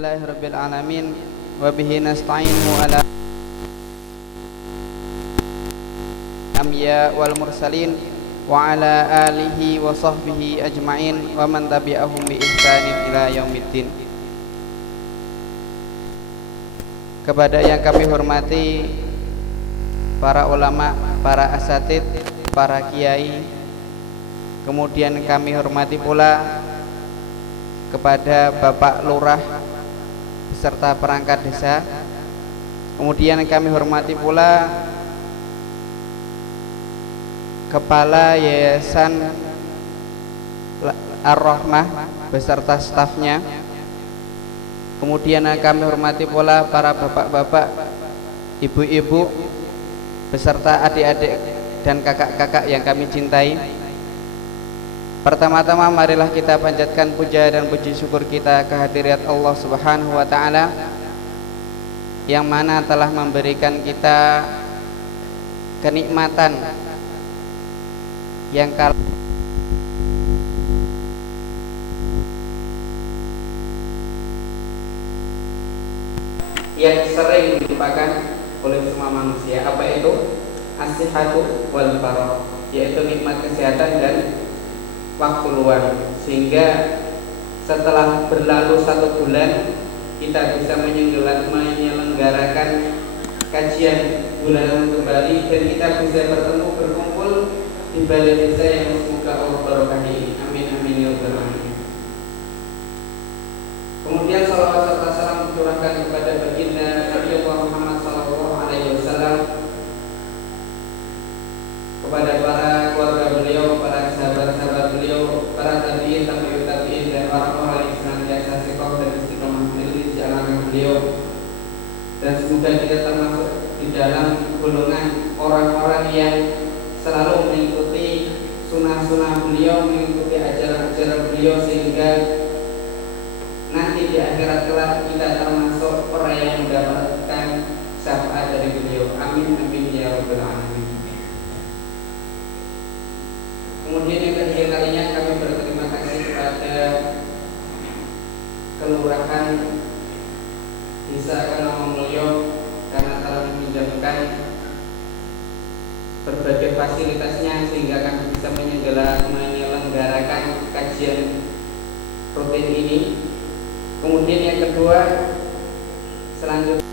Alhamdulillahirabbil alamin wa bihi nasta'inu ala anbiya wal mursalin wa ala alihi wa sahbihi ajma'in wa man tabi'ahum bi ihsanin ila yaumiddin. Kepada yang kami hormati para ulama, para asatid, para kiai, kemudian kami hormati pula kepada Bapak Lurah beserta perangkat desa. Kemudian kami hormati pula Kepala Yayasan Ar-Rahmah beserta stafnya. Kemudian kami hormati pula para bapak-bapak, ibu-ibu beserta adik-adik dan kakak-kakak yang kami cintai. Pertama-tama marilah kita panjatkan puja dan puji syukur kita kehadirat Allah Subhanahu wa taala yang mana telah memberikan kita kenikmatan yang sering dilupakan oleh semua manusia. Apa itu? As-sihhatu wal faragh, yaitu nikmat kesehatan dan waktu luang, sehingga setelah berlalu 1 bulan kita bisa menyelenggarakan kajian bulanan kembali dan kita bisa berkumpul di balai desa yang semoga Allah berkahi. Amin amin ya rabbal alamin. Kemudian salawat serta salam dicurahkan kepada baginda Nabi Muhammad sallallahu alaihi wasallam, kepada para keluarga beliau, para sahabat-sahabat beliau, para tabi'in, tabi'ut tabi'in, dan orang-orang yang senantiasa istiqomah dan istiqomah di jalan beliau. Dan semoga kita termasuk di dalam golongan orang-orang yang selalu mengikuti sunnah-sunnah beliau, mengikuti ajaran-ajaran beliau, sehingga nanti di akhirat kelak kita termasuk orang yang mendapatkan syafaat dari beliau. Amin amin ya rabbal alamin. Kemudian yang ketiga kalinya kami berterima kasih kepada Kelurahan Desa Kanonomulyo karena telah meminjamkan berbagai fasilitasnya sehingga kami bisa menyelenggarakan kajian rutin ini. Kemudian yang kedua, selanjutnya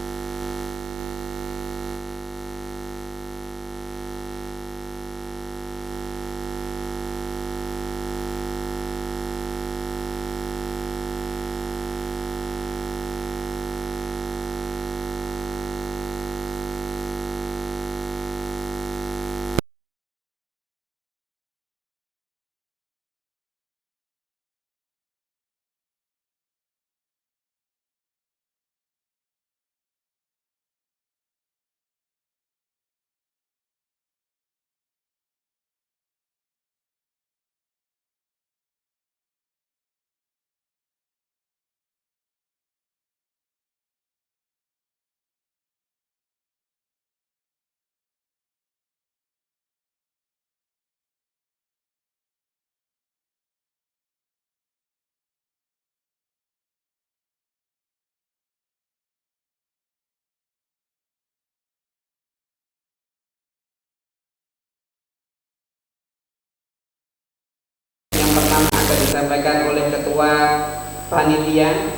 pertama akan disampaikan oleh ketua panitia,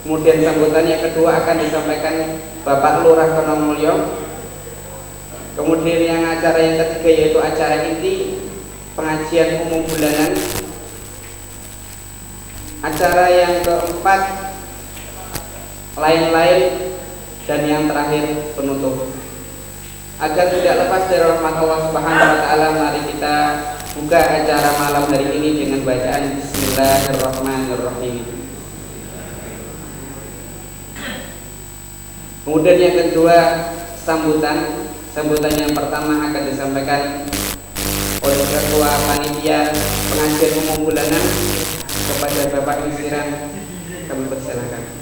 kemudian sambutan yang kedua akan disampaikan Bapak Lurah Kanonomulyo, kemudian yang acara yang ketiga yaitu acara inti pengajian umum bulanan, acara yang keempat lain-lain, dan yang terakhir penutup. Agar tidak lepas dari rahmat Allah Subhanahu wa taala, mari kita buka acara malam hari ini dengan bacaan Bismillahirrahmanirrahim. Kemudian yang kedua sambutan yang pertama akan disampaikan oleh ketua panitia pengajian umum bulanan kepada Bapak Yusiran. Kami persilakan.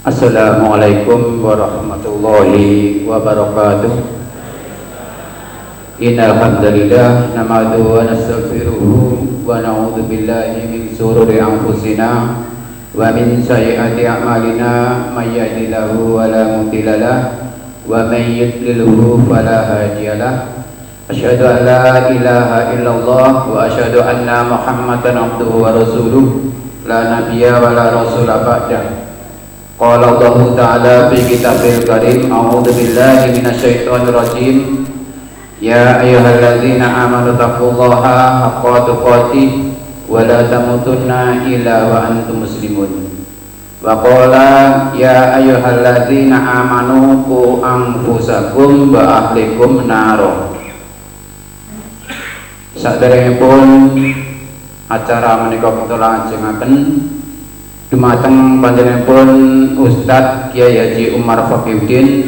Assalamualaikum warahmatullahi wabarakatuh. Innal hamdalillah nahmaduhu wa nastaghfiruhu wa na'udzu billahi min shururi anfusina wa min sayyiati a'malina may yahdihillahu wa la mudilla lahu wa may yudlilhu fala hadiyalah. Asyhadu an la ilaha illallah wa asyhadu anna Muhammadan abduhu wa rasuluh la nabiyya wa la rasula ba'dah. Qala Allah Ta'ala fi kitabil karim, a'udzu billahi minasyaitonir rajim. Ya ayyuhalladzina amanu taqullaha haqqa tuqatih wa la tamutunna illa wa antum muslimun. Wa qala ya ayyuhalladzina amanu qu anfusakum wa ahlikum naro. Saderengipun acara menika kula ajengaken dumateng panjenenganipun Ustadz Kyai Haji Umar Fakiuddin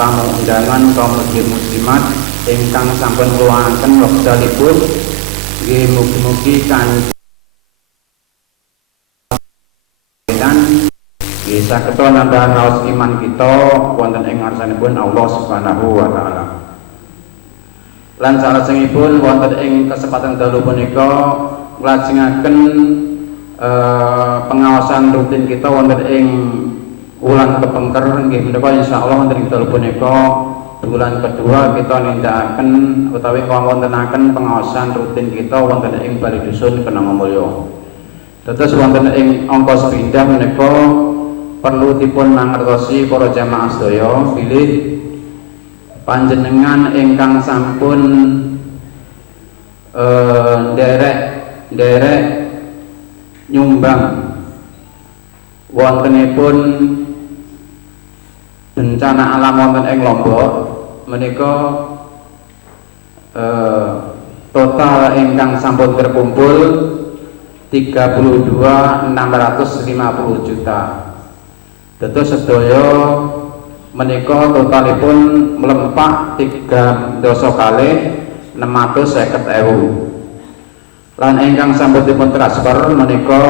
tamu undangan kaum muslimat ingkang sampun ngluwaraken wekdalipun nggih mugi-mugi kanthi nggih saged nambahan raos iman kita wonten ing ngarsanipun Allah Subhanahu wa taala. Lan salajengipun wonten ing kesempatan dalu punika nglajengaken pengawasan rutin kita wonten ing wulan kepengker nggih menika insyaallah wonten ing dalu punika bulan kedua kita nindakaken utawi ngawontenaken pengawasan rutin kita wonten ing Bali Dusun Kenangomulya. Dados wonten ing angka sepindah menika perlu dipun mangertosi para jamaah sedaya bilih panjenengan ingkang sampun nderek nyumbang wontenipun bencana alam wonten ing Lombok menika total ingkang sampun terkumpul 32.650 juta. Dados sedaya menika totalipun mlempah 3 doso kalih 650.000. Lan ingkang sampun dipun transfer menika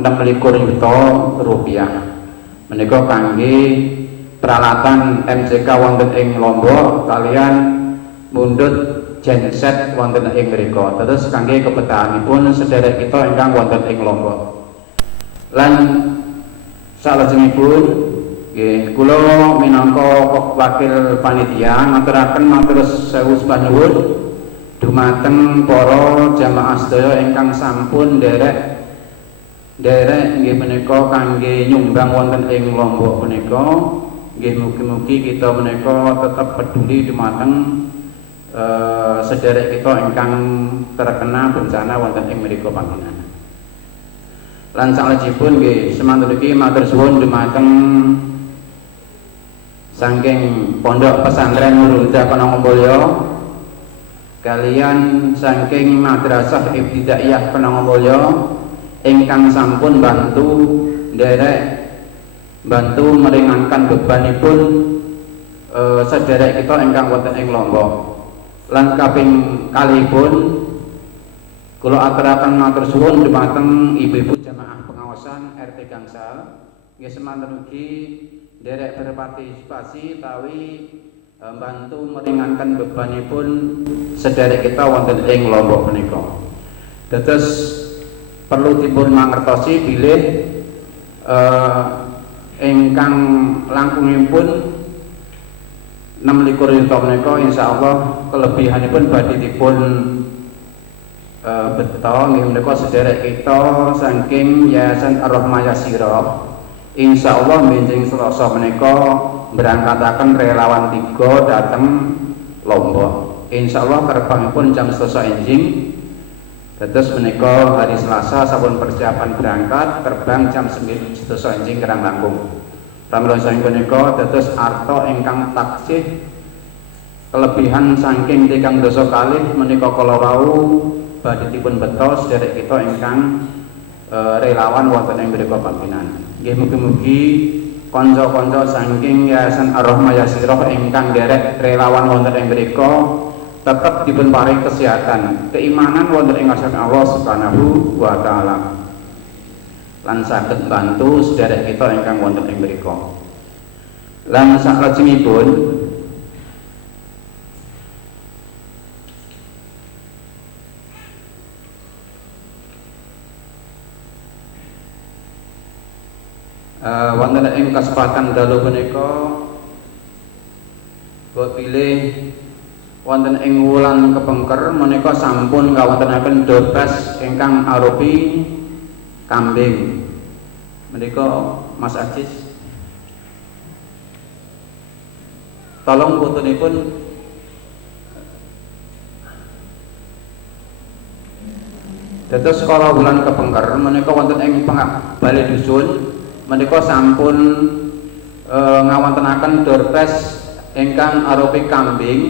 26 juta rupiah. Menika kangge peralatan MCK wonten ing Lombok kalian mundut genset wonten ing mriku. Terus kangge kebetahanipun sedherek kita ingkang wonten ing Lombok. Lan salajengipun nggih kula minangka wakil panitia ngaturaken matur sewu sembah nuwun dumateng para jamaah sedaya ingkang sampun nderek nggih menika kangge nyumbang wonten ing Lombok punika. Nggih mugi-mugi kita menika tetap peduli dumateng sederek kita ingkang terkena bencana wonten ing mriku panggonan. Lan salajengipun nggih semanten iki matur suwun dumateng saking Pondok Pesantren Nurul Huda Penangomulya kalian saking Madrasah Ibtidaiyah Penangomulya ingkang sampun bantu meringankan bebanipun sederek kita ingkang wonten ing Lombok. Lan kaping kalihipun kula aturaken matur suwun dumateng ibu-ibu jamaah pengawasan RT Gangsal nggih semanten ugi nderek berpartisipasi tawi bantu meringankan bebanipun sederek kita wonten ing Lombok menika. Dados perlu dipun mangertosi bilih ingkang langkungipun 26 yuta menika insyaallah kelebihanipun badhe dipun beto nggih menika sederek kita saking Yayasan Ar-Rahmah Yasirah insyaallah benjing Selasa menika berangkataken relawan 3 dhateng Lombok. Insyaallah terbangipun jam 3 enjing. Dados menika hari Selasa sampun persiapan berangkat terbang jam 9 enjing kerang langkung. Pramila saking punika dados arta ingkang taksih kelebihan saking 3 dasa kalih menika kala wau badhe dipun beto sederek kita ingkang relawan wonten ing mriku panggenan. Nggih mugi-mugi kanca-kanca saking Yayasan Ar-Rahmah Yasirah ingkang nderek relawan wonten ing mriku tetap dipun paring kesehatan, keimanan wonten ing ngarsane Allah Subhanahu wa taala. Lan saged bantu sederek kita ingkang wonten ing mriku. Lan saklajengipun wonten ing kasempatan dalu punika kula pilih wonten ing wulan kepengker menika sampun kawontenaken dobas ingkang arupi kambing. Menika Mas Ajis tolong fotonipun dados kala wulan kepengker menika wonten ing Balai Dusun menika sampun ngawontenaken dorbes ingkang arupi kambing.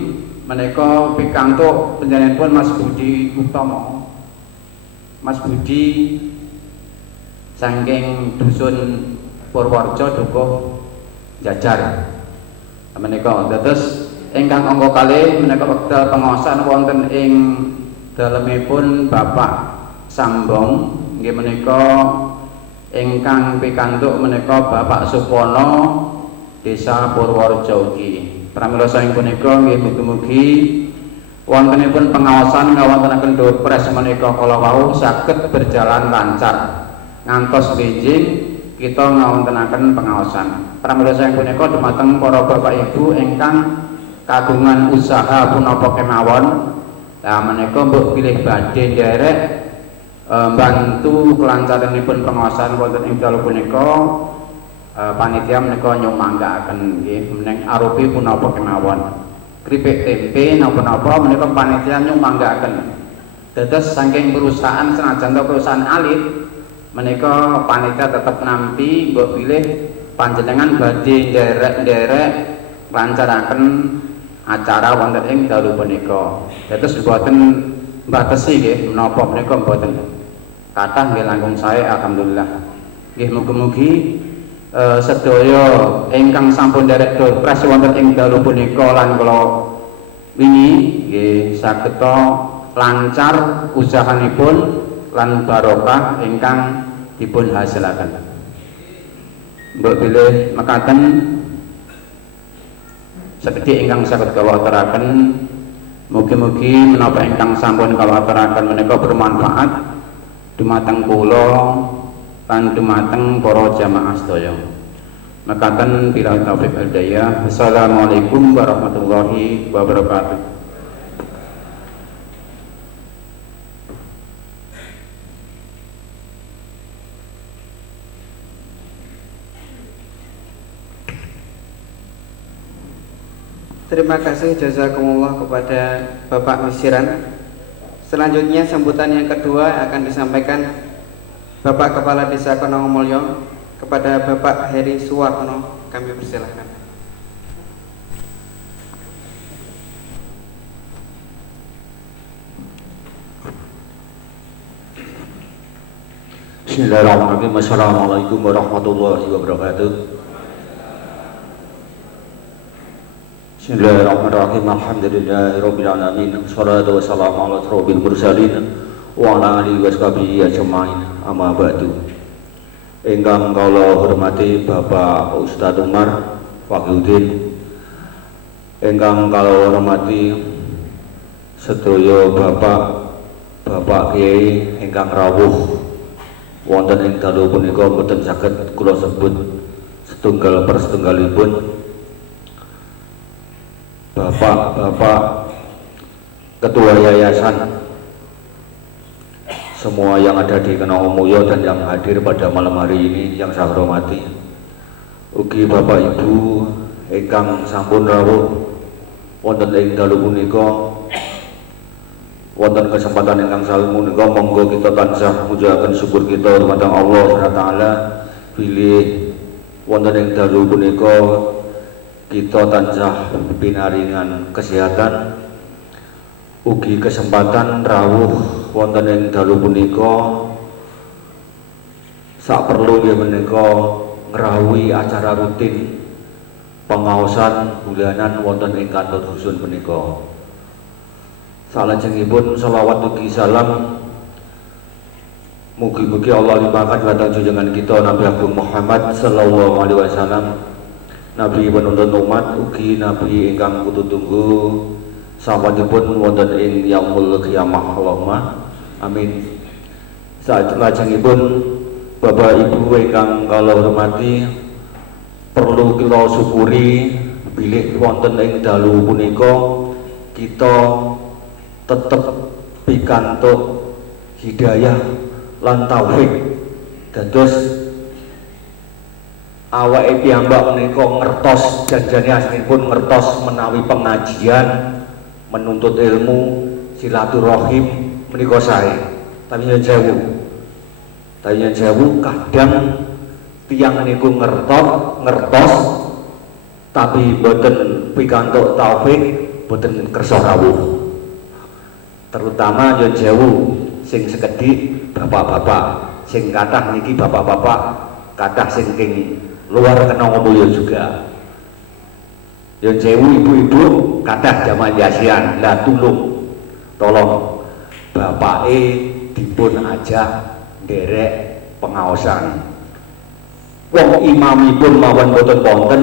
Menika pikantuk panjenenganipun Mas Budi Utama. Mas Budi saking dusun Purworejo Dukuh Jajar. Menika dados ingkang angka kalih menika wekdal pengaosan wonten ing dalemipun Bapak Sambong nggih menika ingkang pikantuk menika Bapak Supono Desa Purworejo ugi. Pramila saking punika nggih mugi-mugi wontenipun pengawasan ngawontenaken dopres menika kala wau saged berjalan lancar ngantos benjing kita ngawontenaken pengawasan. Pramila saking punika dumateng para bapak ibu ingkang kagungan usaha punapa kemawon. Lah menika mbok pilih badhe nderek bantu kelancaranipun pengawasan wonten ing dalu punika. Panitia menika nyumanggaaken nggih meneng arupi punapa kemawon. Kripik tempe napa-napa menika panitia nyumanggaaken. Dados saking perusahaan senajan perusahaan alit menika panitia tetep nampi mbok pilih panjenengan badhe nderek-nderek lancaraken acara wonten ing dalu punika. Dados boten mbatesi nggih menapa menika boten. Kathah nggih langkung sae alhamdulillah. Nggih mugi-mugi sedaya ingkang sampun nderek doorpress wonten ing dalu punika lan kula wingi nggih saged lancar usahanipun lan barokah ingkang dipun hasilaken. Mbok bilih mekaten Sekedhik ingkang saged kula aturaken, mugi-mugi menapa ingkang sampun kula aturaken menika bermanfaat dumateng kula lan dumateng para jamaah sedaya. Mekaten billahi taufiq wal hidayah. Assalamualaikum warahmatullahi wabarakatuh. Terima kasih jazakumullah kepada Bapak Misiran. Selanjutnya sambutan yang kedua akan disampaikan Bapak Kepala Desa Kenongomulyo kepada Bapak Heri Suwarno. Kami persilahkan. Bismillahirrahmanirrahim. Assalamualaikum warahmatullahi wabarakatuh. Bismillahirrahmanirrahim. Alhamdulillahirabbil alamin. Wassalatu wassalamu ala asyrofil mursalin wa ala alihi washabihi ajmain. Amma ba'du. Ingkang kula hormati Bapak Ustadz Umar Wahyudin, ingkang kula hormati sedaya Bapak Kiai ingkang rawuh wonten ing dalu punika, boten saged kula sebut setunggal persetunggalipun. Bapak Ketua Yayasan, semua yang ada di Kenongomulyo dan yang hadir pada malam hari ini yang saya hormati, ugi Bapak Ibu ingkang sampun rawuh wonten ing dalu punika, wonten kesempatan ingkang sawi punika, monggo kita tansah mujahaken syukur kita dumateng Allah Subhanahu wa taala bilih wonten ing dalu punika kita tansah pinaringan kesehatan, ugi kesempatan rawuh wonten ing dalu punika saperlu nggih menika ngrawuhi acara rutin pengaosan bulanan wonten ing kantor dusun punika. Salajengipun selawat ugi salam mugi-mugi Allah limpahkan dhateng junjungan kita Nabi Agung Muhammad sallallahu alaihi wasallam, Nabi penuntun umat, ugi Nabi ingkang kututunggu sampun wonten ing yaumul qiyamah. Allahumma amin. Salajengipun Bapak Ibu ingkang kula hormati, perlu kula syukuri bilih wonten ing dalu punika kita tetep pikantuk hidayah lan taufik dados awake piyambak menika ngertos janjane aslinipun ngertos menawi pengajian menuntut ilmu silaturahim menika sae. Tapi yen sewu kadang tiyang niku ngertos tapi boten pikantuk taufik, boten kersa rawuh. Terutama yen sewu sing sekedhik bapak-bapak, sing kathah niki bapak-bapak, kathah sing ing luar Kenongomulyo juga. Yen sewu ibu-ibu kathah jamaah yasian, lah tolong bapake dipun ajak nderek pengaosan. Wong imamipun mawon boten wonten,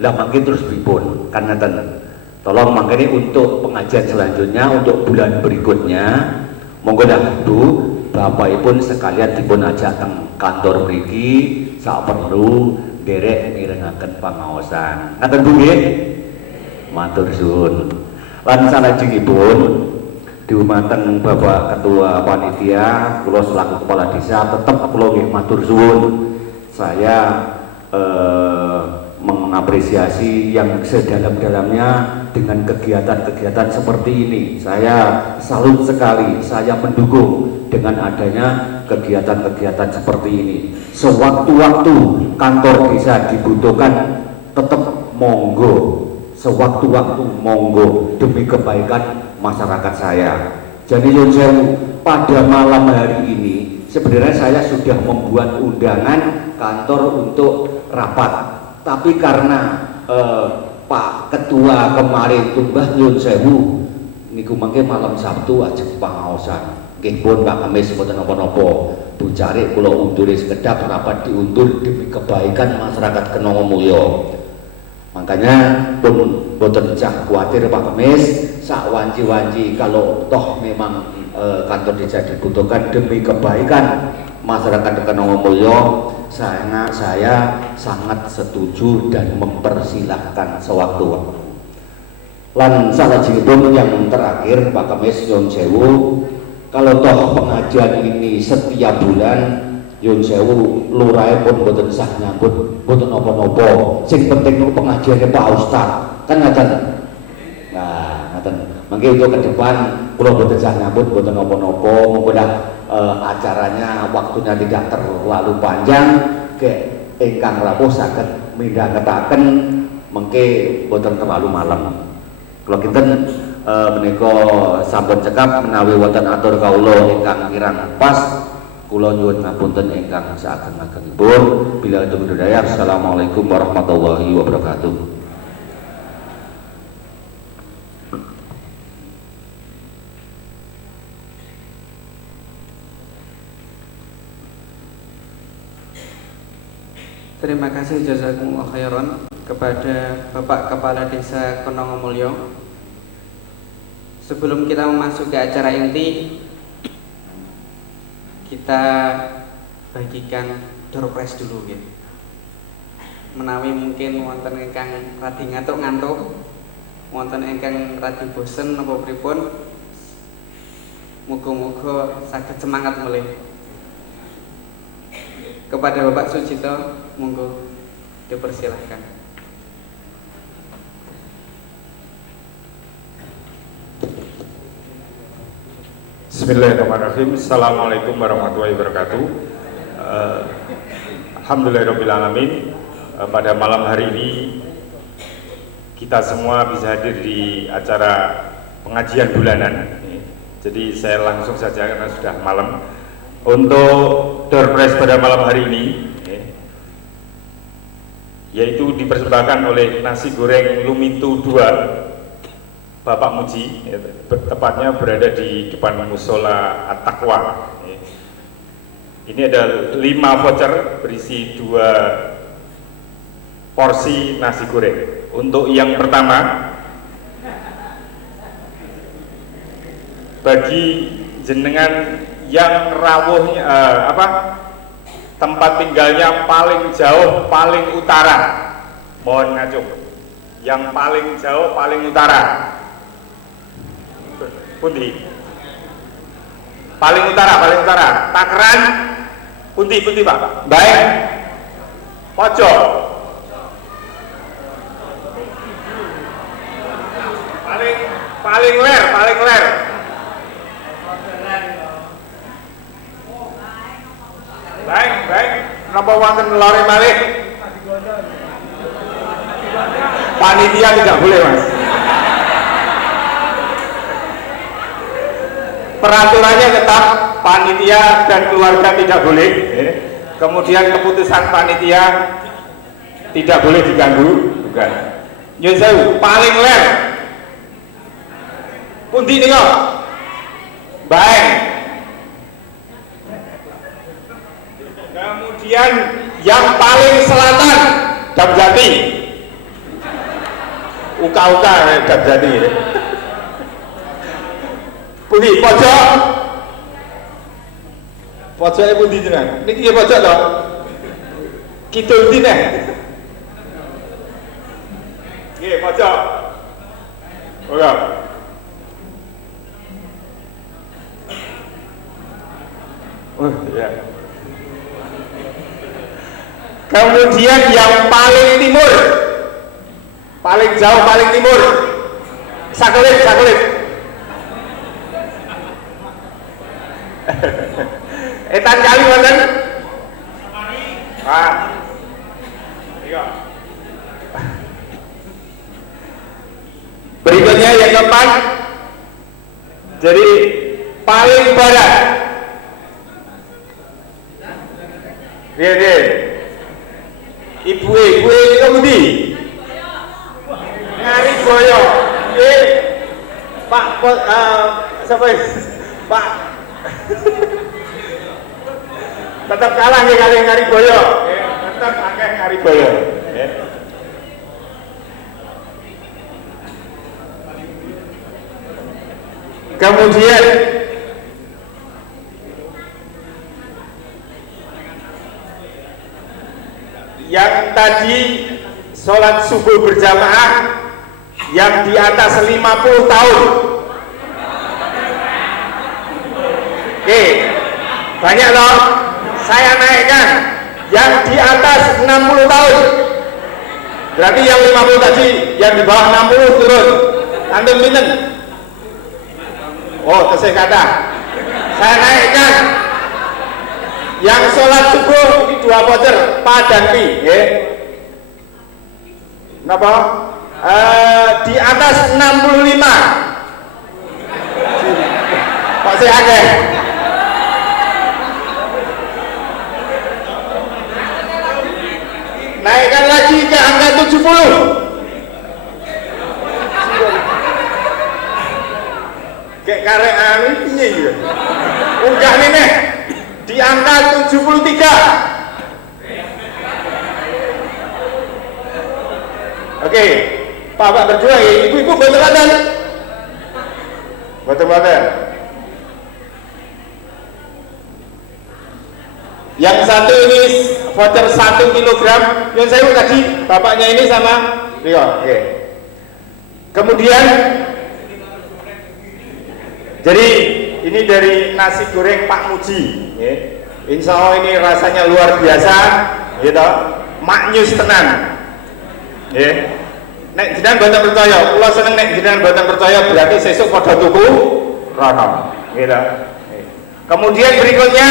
lah mangke terus pripun? Kan ngeten. Tolong mangkene untuk pengajian selanjutnya untuk bulan berikutnya monggo dah Bu bapakipun sekalian dipun ajak teng kantor mriki sak perlu nderek mirengaken pangaosan. Ngaten Bu nggih? Matur suwun. Lan salajengipun dumateng Bapak Ketua Panitia, kula selaku Kepala Desa tetep kula nggih matur suwun. Saya mengapresiasi yang sedalam-dalamnya dengan kegiatan-kegiatan seperti ini. Saya salut sekali, saya mendukung dengan adanya kegiatan-kegiatan seperti ini. Sewaktu-waktu kantor desa dibutuhkan, tetap monggo. Sewaktu-waktu monggo demi kebaikan masyarakat saya. Jadi pada malam hari ini sebenarnya saya sudah membuat undangan kantor untuk rapat. Tapi karena Pak Ketua kemarin tumbah nyun sewu niku mangke malam Sabtu ajeng pangaosan. Nggih pun Pak Kamis mboten napa-napa. Bu cari kula undure sekedap rapat diundur demi kebaikan masyarakat Kenongomulyo. Makanya pun boten cah kuatir Pak Kemis, sak wanci-wanci kalau toh memang kantor desa dibutuhkan demi kebaikan masyarakat Kenongomulyo, saya sangat setuju dan mempersilahkan sewaktu-waktu. Lan salajengipun yang terakhir Pak Kemis nyuwun sewu, kalau toh pengajian ini setiap bulan nyuwun sewu lurahe pun boten sah nyambut boten napa-napa. Sing penting niku pengajiannya Pak Ustaz. Kan ngaten. Nah, ngaten. Mangke untuk ke depan kula boten sah nyambut boten napa-napa, mudah acaranya waktunya tidak terlalu panjang ke ingkang rawuh saged midhangetaken mengke boten terlalu malam. Kula kinten menika sampun cekap menawi wonten atur kawula ingkang kirang pas, kula nyuwun ngapunten ingkang saageng-agengipun. Bila taufiq hidayah. Assalamualaikum warahmatullahi wabarakatuh. Terima kasih jazakumullah khairan kepada Bapak Kepala Desa Kenongomulyo. Sebelum kita memasuki acara inti, kita bagikan door prize dulu ya. Menawi mungkin wonten ingkang radi ngantuk-ngantuk, wonten ingkang radi bosen napa pripun, muga-muga saged semangat mulih. Kepada Bapak Sujito, monggo dipersilahkan. Bismillahirrahmanirrahim. Assalamualaikum warahmatullahi wabarakatuh. Alhamdulillahirrahmanirrahim. Pada malam hari ini kita semua bisa hadir di acara pengajian bulanan. Jadi saya langsung saja karena sudah malam. Untuk door prize pada malam hari ini yaitu dipersembahkan oleh nasi goreng Lumitu 2 Bapak Muji, tepatnya berada di depan musola At-Taqwa. Ini ada 5 voucher berisi 2 porsi nasi goreng. Untuk yang pertama, bagi jenengan yang rawuhnya tempat tinggalnya paling jauh, paling utara, mohon ngacung. Yang paling jauh, paling utara. Pundi? Paling utara. Takeran. Pundi Pak? Baik. Pojok. Paling ler. Baik. Napa wonten lore malih? Panitia tidak boleh, Mas. Peraturannya tetap panitia dan keluarga tidak boleh. Kemudian keputusan panitia tidak boleh diganggu. Bukan. Nyun sewu, paling ler. Pundi nika? Baik. Kemudian yang paling selatan Damjati. Uka-uka Damjati. Pundi pojok? Pojoknya pundi jenengan? Niki pojok to? Kidul ndi neh? Nggih, pojok. Ora. Oh, ya. Kemudian yang paling timur, paling jauh, paling timur, sakelit. Etan kali wonten? Iya. Berikutnya yang keempat, jadi paling barat. Dia. Ibu ini kemudian Ngari Boyo. Pak siapa? Pak tetap kalah nih kali Ngari Boyo. Tetap akeh Ngari Boyo. Kemudian yang tadi sholat subuh berjamaah yang di atas 50 tahun. Oke, banyak loh. Saya naikkan yang di atas 60 tahun. Berarti yang 50 tadi, yang di bawah 60 turun. Antum pinten? Oh, tesih kata. Saya naikkan yang sholat subuh 2 voucher padang pi, napa? Di atas 65. Kok saya akeh? Naikkan lagi ke angka 70. Kayak karek anu piye ya? Unggah nih di angka 73. Oke, Bapak berjuang ya, ibu-ibu betul-betul. Betul-betul. Yang satu ini voucher 1 kilogram, yang saya tadi bapaknya ini sama Rio. Oke. Kemudian jadi ini dari nasi goreng Pak Muji, insya Allah ini rasanya luar biasa, gitu, maknyus tenan. Nek jenengan boten percaya, kula seneng nek jenengan boten percaya berarti sesuk padha tuku rono, gitu. Kemudian berikutnya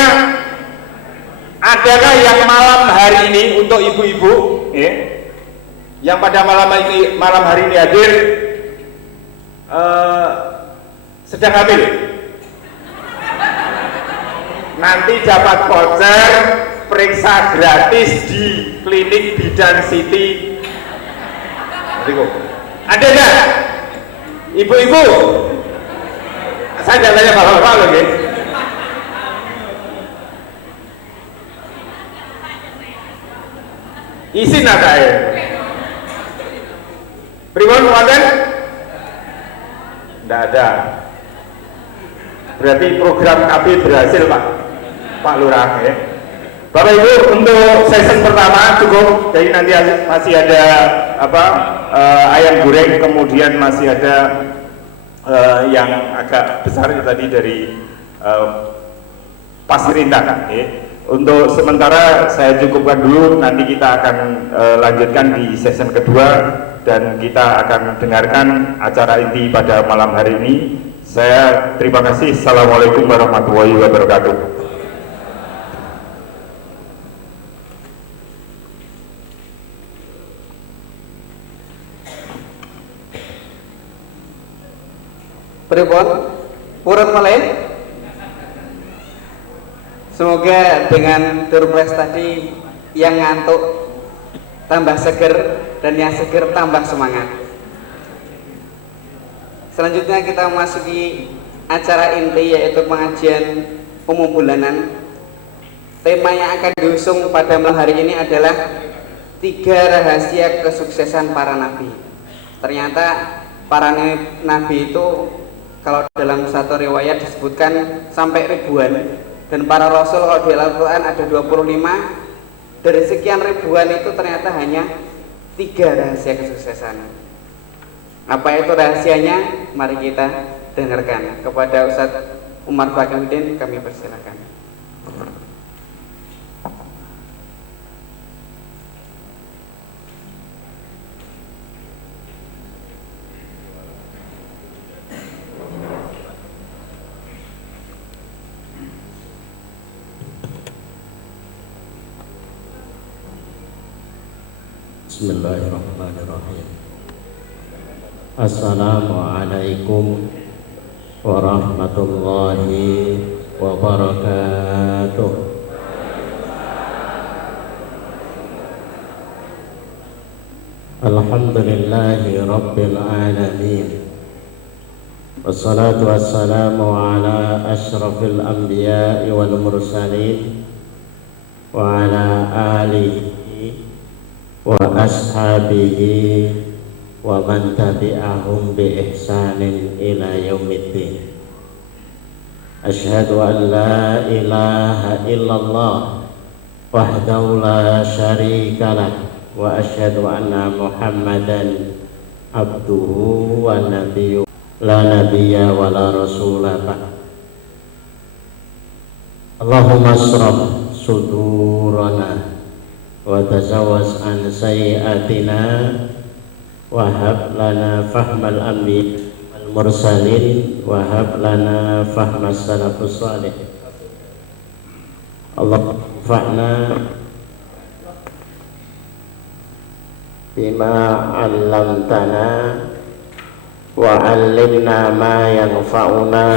adakah yang malam hari ini untuk ibu-ibu, yang pada malam hari ini hadir sedang hamil? Nanti dapat voucher periksa gratis di klinik Bidan City. Ada enggak? Ibu-ibu? Saya tidak tanya bapak-bapak loh, ya. Isin apa ya? Pribon wonten? Tidak ada. Berarti program KB berhasil, Pak Lurah, ya. Bapak Ibu, untuk sesi pertama cukup. Jadi nanti masih ada ayam goreng, kemudian masih ada yang agak besar tadi dari pasir indah. Untuk sementara saya cukupkan dulu. Nanti kita akan lanjutkan di sesi kedua dan kita akan dengarkan acara inti pada malam hari ini. Saya terima kasih. Assalamualaikum warahmatullahi wabarakatuh. Pripun? Purun meleh. Semoga dengan surprise tadi yang ngantuk tambah seger dan yang seger tambah semangat. Selanjutnya kita memasuki acara inti, yaitu pengajian umum bulanan. Tema yang akan diusung pada malam hari ini adalah 3 rahasia kesuksesan para nabi. Ternyata para nabi itu kalau dalam satu riwayat disebutkan sampai ribuan, dan para rasul kalau di Al-Quran ada 25. Dari sekian ribuan itu ternyata hanya 3 rahasia kesuksesan. Apa itu rahasianya? Mari kita dengarkan. Kepada Ustadz Umar Bakamudin kami persilakan. Bismillahirrahmanirrahim. Assalamualaikum warahmatullahi wabarakatuh. Alhamdulillahi rabbil alamin. Wassalatu wassalamu ala asyrafil anbiya'i wal mursalin wa ala alihi wa ashabihi wa man tabi'ahum bi ihsanin ila yaumiddin. Asyhadu an la ilaha illallah wahdahu la syarikalah wa asyhadu anna Muhammadan abduhu wa nabiyyu la nabiyya wa la rasula ba'd. Allahumma asraf sudurana wa tazawwaz an sayyiatina wa hab lana fahmal anbiya wal mursalin wa hab lana fahmas salafus salih. Allah fa'na bima 'allamtana wa 'allimna ma yanfa'una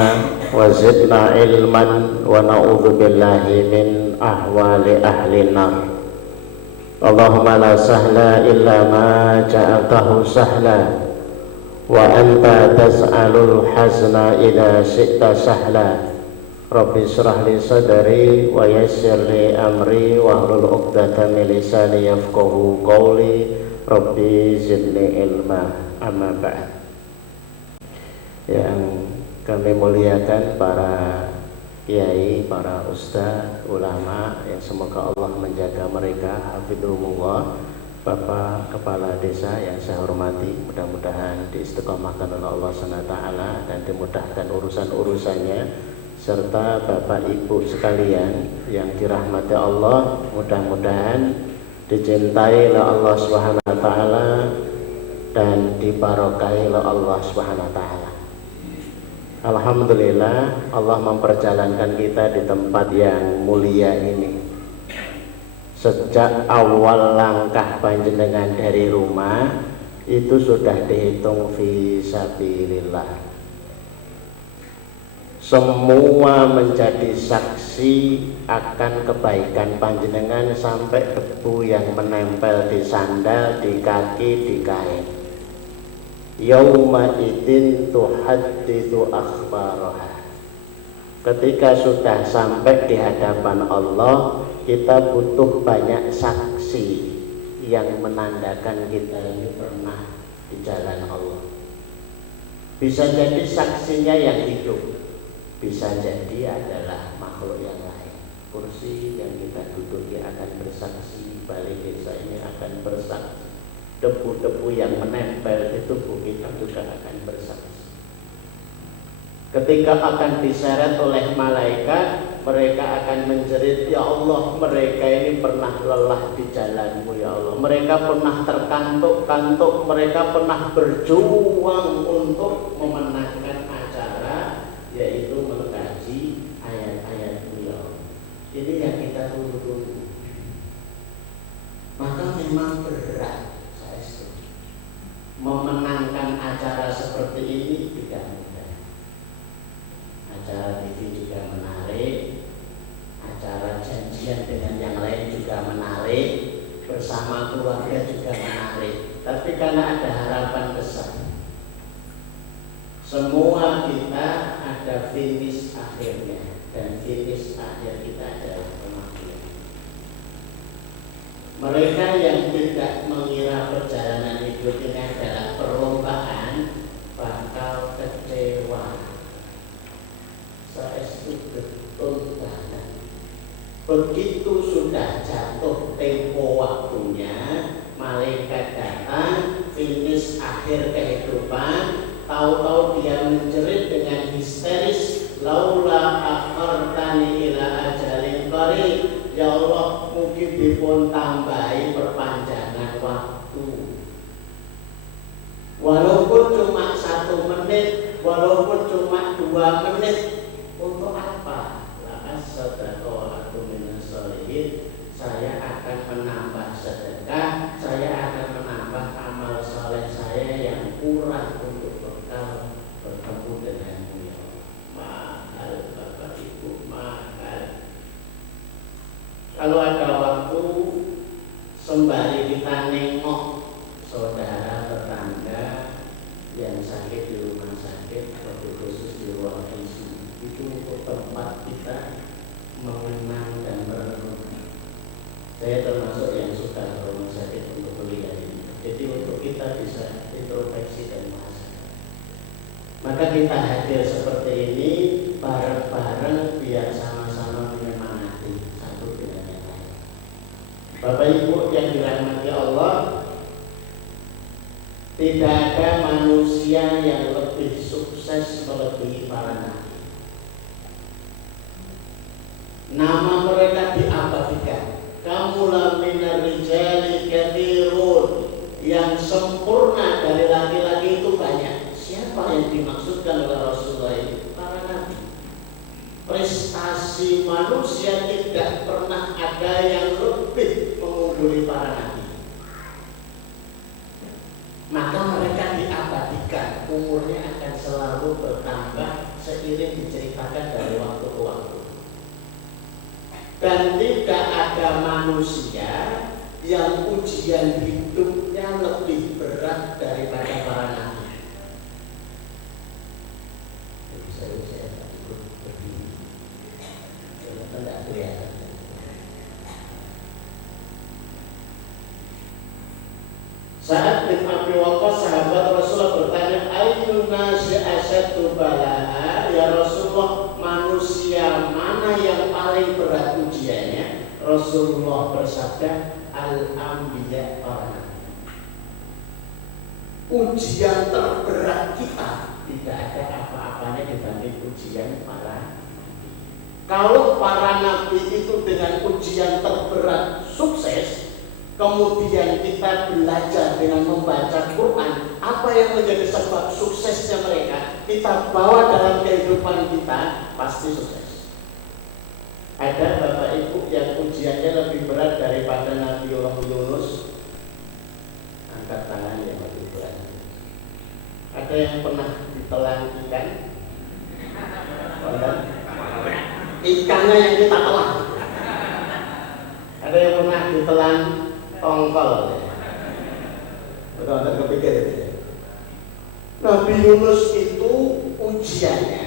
wa zidna ilman wa na'udzu billahi min ahwali ahli nar. Allahumma la sahla illa ma ja'altahu sahla wa anta tas'alul hazna idza syi'ta sahla. Rabbi shrah li sadri wa yassir li amri wa hlul 'uqdatam min lisani yafqahu qawli. Rabbi zidni ilma. Amma ba'd. Yang kami muliakan para kiai, para ustaz, ulama, yang semoga Allah menjaga mereka, hafidhumullah. Bapak Kepala Desa yang saya hormati, mudah-mudahan diistiqomahkan oleh Allah SWT dan dimudahkan urusan-urusannya, serta Bapak Ibu sekalian yang dirahmati Allah, mudah-mudahan dicintai oleh Allah SWT dan dibarokai oleh Allah SWT. Alhamdulillah, Allah memperjalankan kita di tempat yang mulia ini. Sejak awal langkah panjenengan dari rumah itu sudah dihitung fi sabilillah. Semua menjadi saksi akan kebaikan panjenengan sampai debu yang menempel di sandal, di kaki, di kain. Yauma idzin tuhadditsu akhbaraha. Ketika sudah sampai di hadapan Allah, kita butuh banyak saksi yang menandakan kita ini pernah di jalan Allah. Bisa jadi saksinya yang hidup, bisa jadi adalah makhluk yang lain. Kursi yang kita duduki akan bersaksi, balai desa ini akan bersaksi, debu-debu yang menempel di tubuh kita juga akan bersaksi. Ketika akan diseret oleh malaikat, mereka akan menjerit, ya Allah, mereka ini pernah lelah di jalanmu ya Allah. Mereka pernah terkantuk-kantuk, mereka pernah berjuang untuk memenangkan acara, yaitu mengkaji ayat-ayatmu ya Allah. Ini yang kita tunggu-tunggu. Maka memang berat memenangkan acara seperti ini, tidak mudah. Acara TV juga menarik, acara janjian dengan yang lain juga menarik, bersama keluarga juga menarik. Tapi karena ada harapan besar, semua kita ada finish akhirnya, dan finish akhir kita adalah kematian. Mereka yang tidak mengira perjalanan hidup ini adalah perlombaan bakal kecewa. Saestu betul banget. Begitu sudah jatuh tempo waktunya, malaikat datang, finish akhir kehidupan, tahu-tahu dia menjerit dengan histeris, laula akhartani ila ajalin qarib. Ya Allah, mungkin dipun tambahi perpanjangan waktu. Walaupun cuma 1 menit, walaupun cuma 2 menit, untuk apa? Lakas sedekah aku minas sholihin, saya akan menambah sedekah, saya akan menambah amal soleh saya yang kurang untuk bekal bertemu denganmu ya Allah. Mahal Bapak Ibu, mahal. Kalau ada waktu, sembari kita nengok saudara tetangga yang sakit di rumah sakit, atau khusus di ruang ICU, itu untuk tempat kita mengenang dan merenung. Saya termasuk yang suka ke rumah sakit untuk kuliah ini. Jadi untuk kita bisa introspeksi dan muhasabah. Maka kita hadir seperti ini bareng-bareng Bapak Ibu yang dirahmati Allah, tidak ada manusia yang lebih sukses melebihi para nabi. Nama mereka diabadikan. Kamula minar rijali katsirun, yang sempurna dari laki-laki itu banyak. Siapa yang dimaksudkan oleh Rasulullah itu? Para nabi. Prestasi manusia tidak pernah ada yang lebih mengungguli para nabi. Maka mereka diabadikan, umurnya akan selalu bertambah seiring diceritakan dari waktu ke waktu. Dan tidak ada manusia yang ujian hidupnya lebih berat daripada para nabi. Saat bin Abi Waqqas sahabat Rasulullah bertanya, ayyun nasi asyaddu balaa, ya Rasulullah, manusia mana yang paling berat ujiannya? Rasulullah bersabda, al-anbiya, para nabi. Ujian terberat kita tidak ada apa-apanya dibanding ujian para nabi. Kalau para nabi itu dengan ujian terberat sukses, kemudian kita belajar dengan membaca Quran, apa yang menjadi sebab suksesnya mereka, kita bawa dalam kehidupan kita, pasti sukses. Ada Bapak Ibu yang ujiannya lebih berat daripada Nabiullah Yunus? Angkat tangan yang lebih berat. Ada yang pernah ditelan ikan? Ikannya yang kita telan. Ada yang pernah ditelan tongkol? Betul-betul kepikir itu. Nabi Yunus itu ujiannya,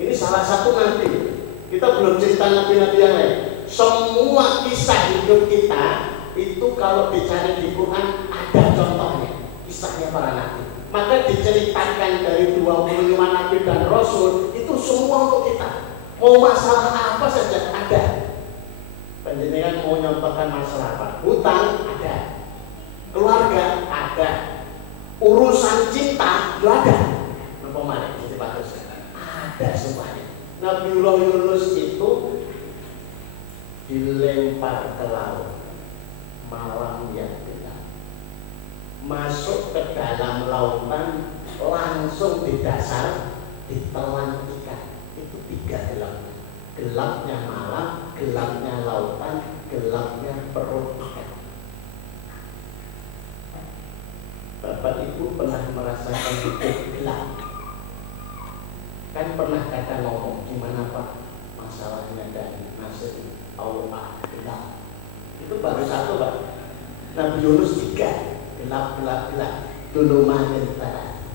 ini salah satu nabi. Kita belum cerita nabi-nabi yang lain. Semua kisah hidup kita itu kalau dicari di Quran ada contohnya, kisahnya para nabi. Maka diceritakan dari 25 nabi dan rasul itu semua untuk kita. Mau masalah apa saja ada. Penjenengan mau nyontohkan masalah apa? Hutang ada, keluarga ada, urusan cinta juga ada. Nampak mana? Jadi bagus. Ada semuanya. Nabiullah Yunus itu dilempar ke laut malam yang gelap, masuk ke dalam lautan, langsung di dasar ditelan ikan. Itu 3 gelap. Gelapnya malam, gelapnya lautan, gelapnya perut ikan. Bapak Ibu pernah merasakan hidup gelap? Kan pernah kata ngomong, gimana Pak masalahnya dan nasib Allah gelap? Itu baru 1 Pak. Nabi Yunus 3, gelap. Duluman antara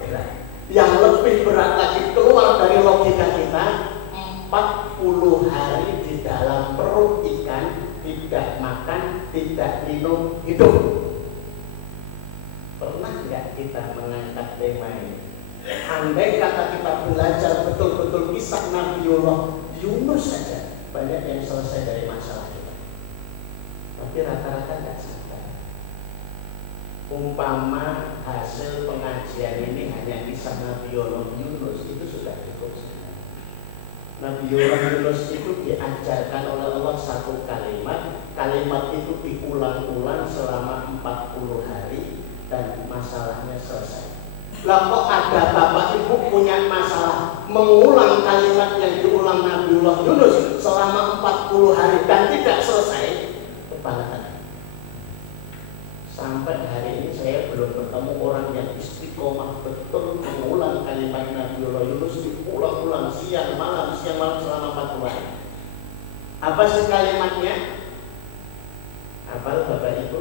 berat. Yang lebih berat lagi keluar dari logika kita, 40 hari di dalam perut ikan, tidak makan, tidak minum, hidup. Pernah nggak kita mengangkat tema ini? Andai kata kita belajar betul-betul kisah Nabiullah Yunus saja, banyak yang selesai dari masalah kita. Tapi rata-rata nggak sadar. Umpama hasil pengajian ini hanya kisah Nabiullah Yunus, itu sudah cukup. Nabiullah Yunus itu diajarkan oleh Allah 1 kalimat. Kalimat itu diulang-ulang selama 40 hari dan masalahnya selesai. Lah kok ada Bapak Ibu punya masalah mengulang kalimat yang diulang Nabiullah Yunus selama 40 hari dan tidak selesai? Kepala. Sampai hari ini saya belum bertemu orang yang istiqomah betul mengulang kalimat Nabiullah Yunus diulang-ulang siang malam selama 40 hari. Apa sih kalimatnya? Hafal Bapak Ibu?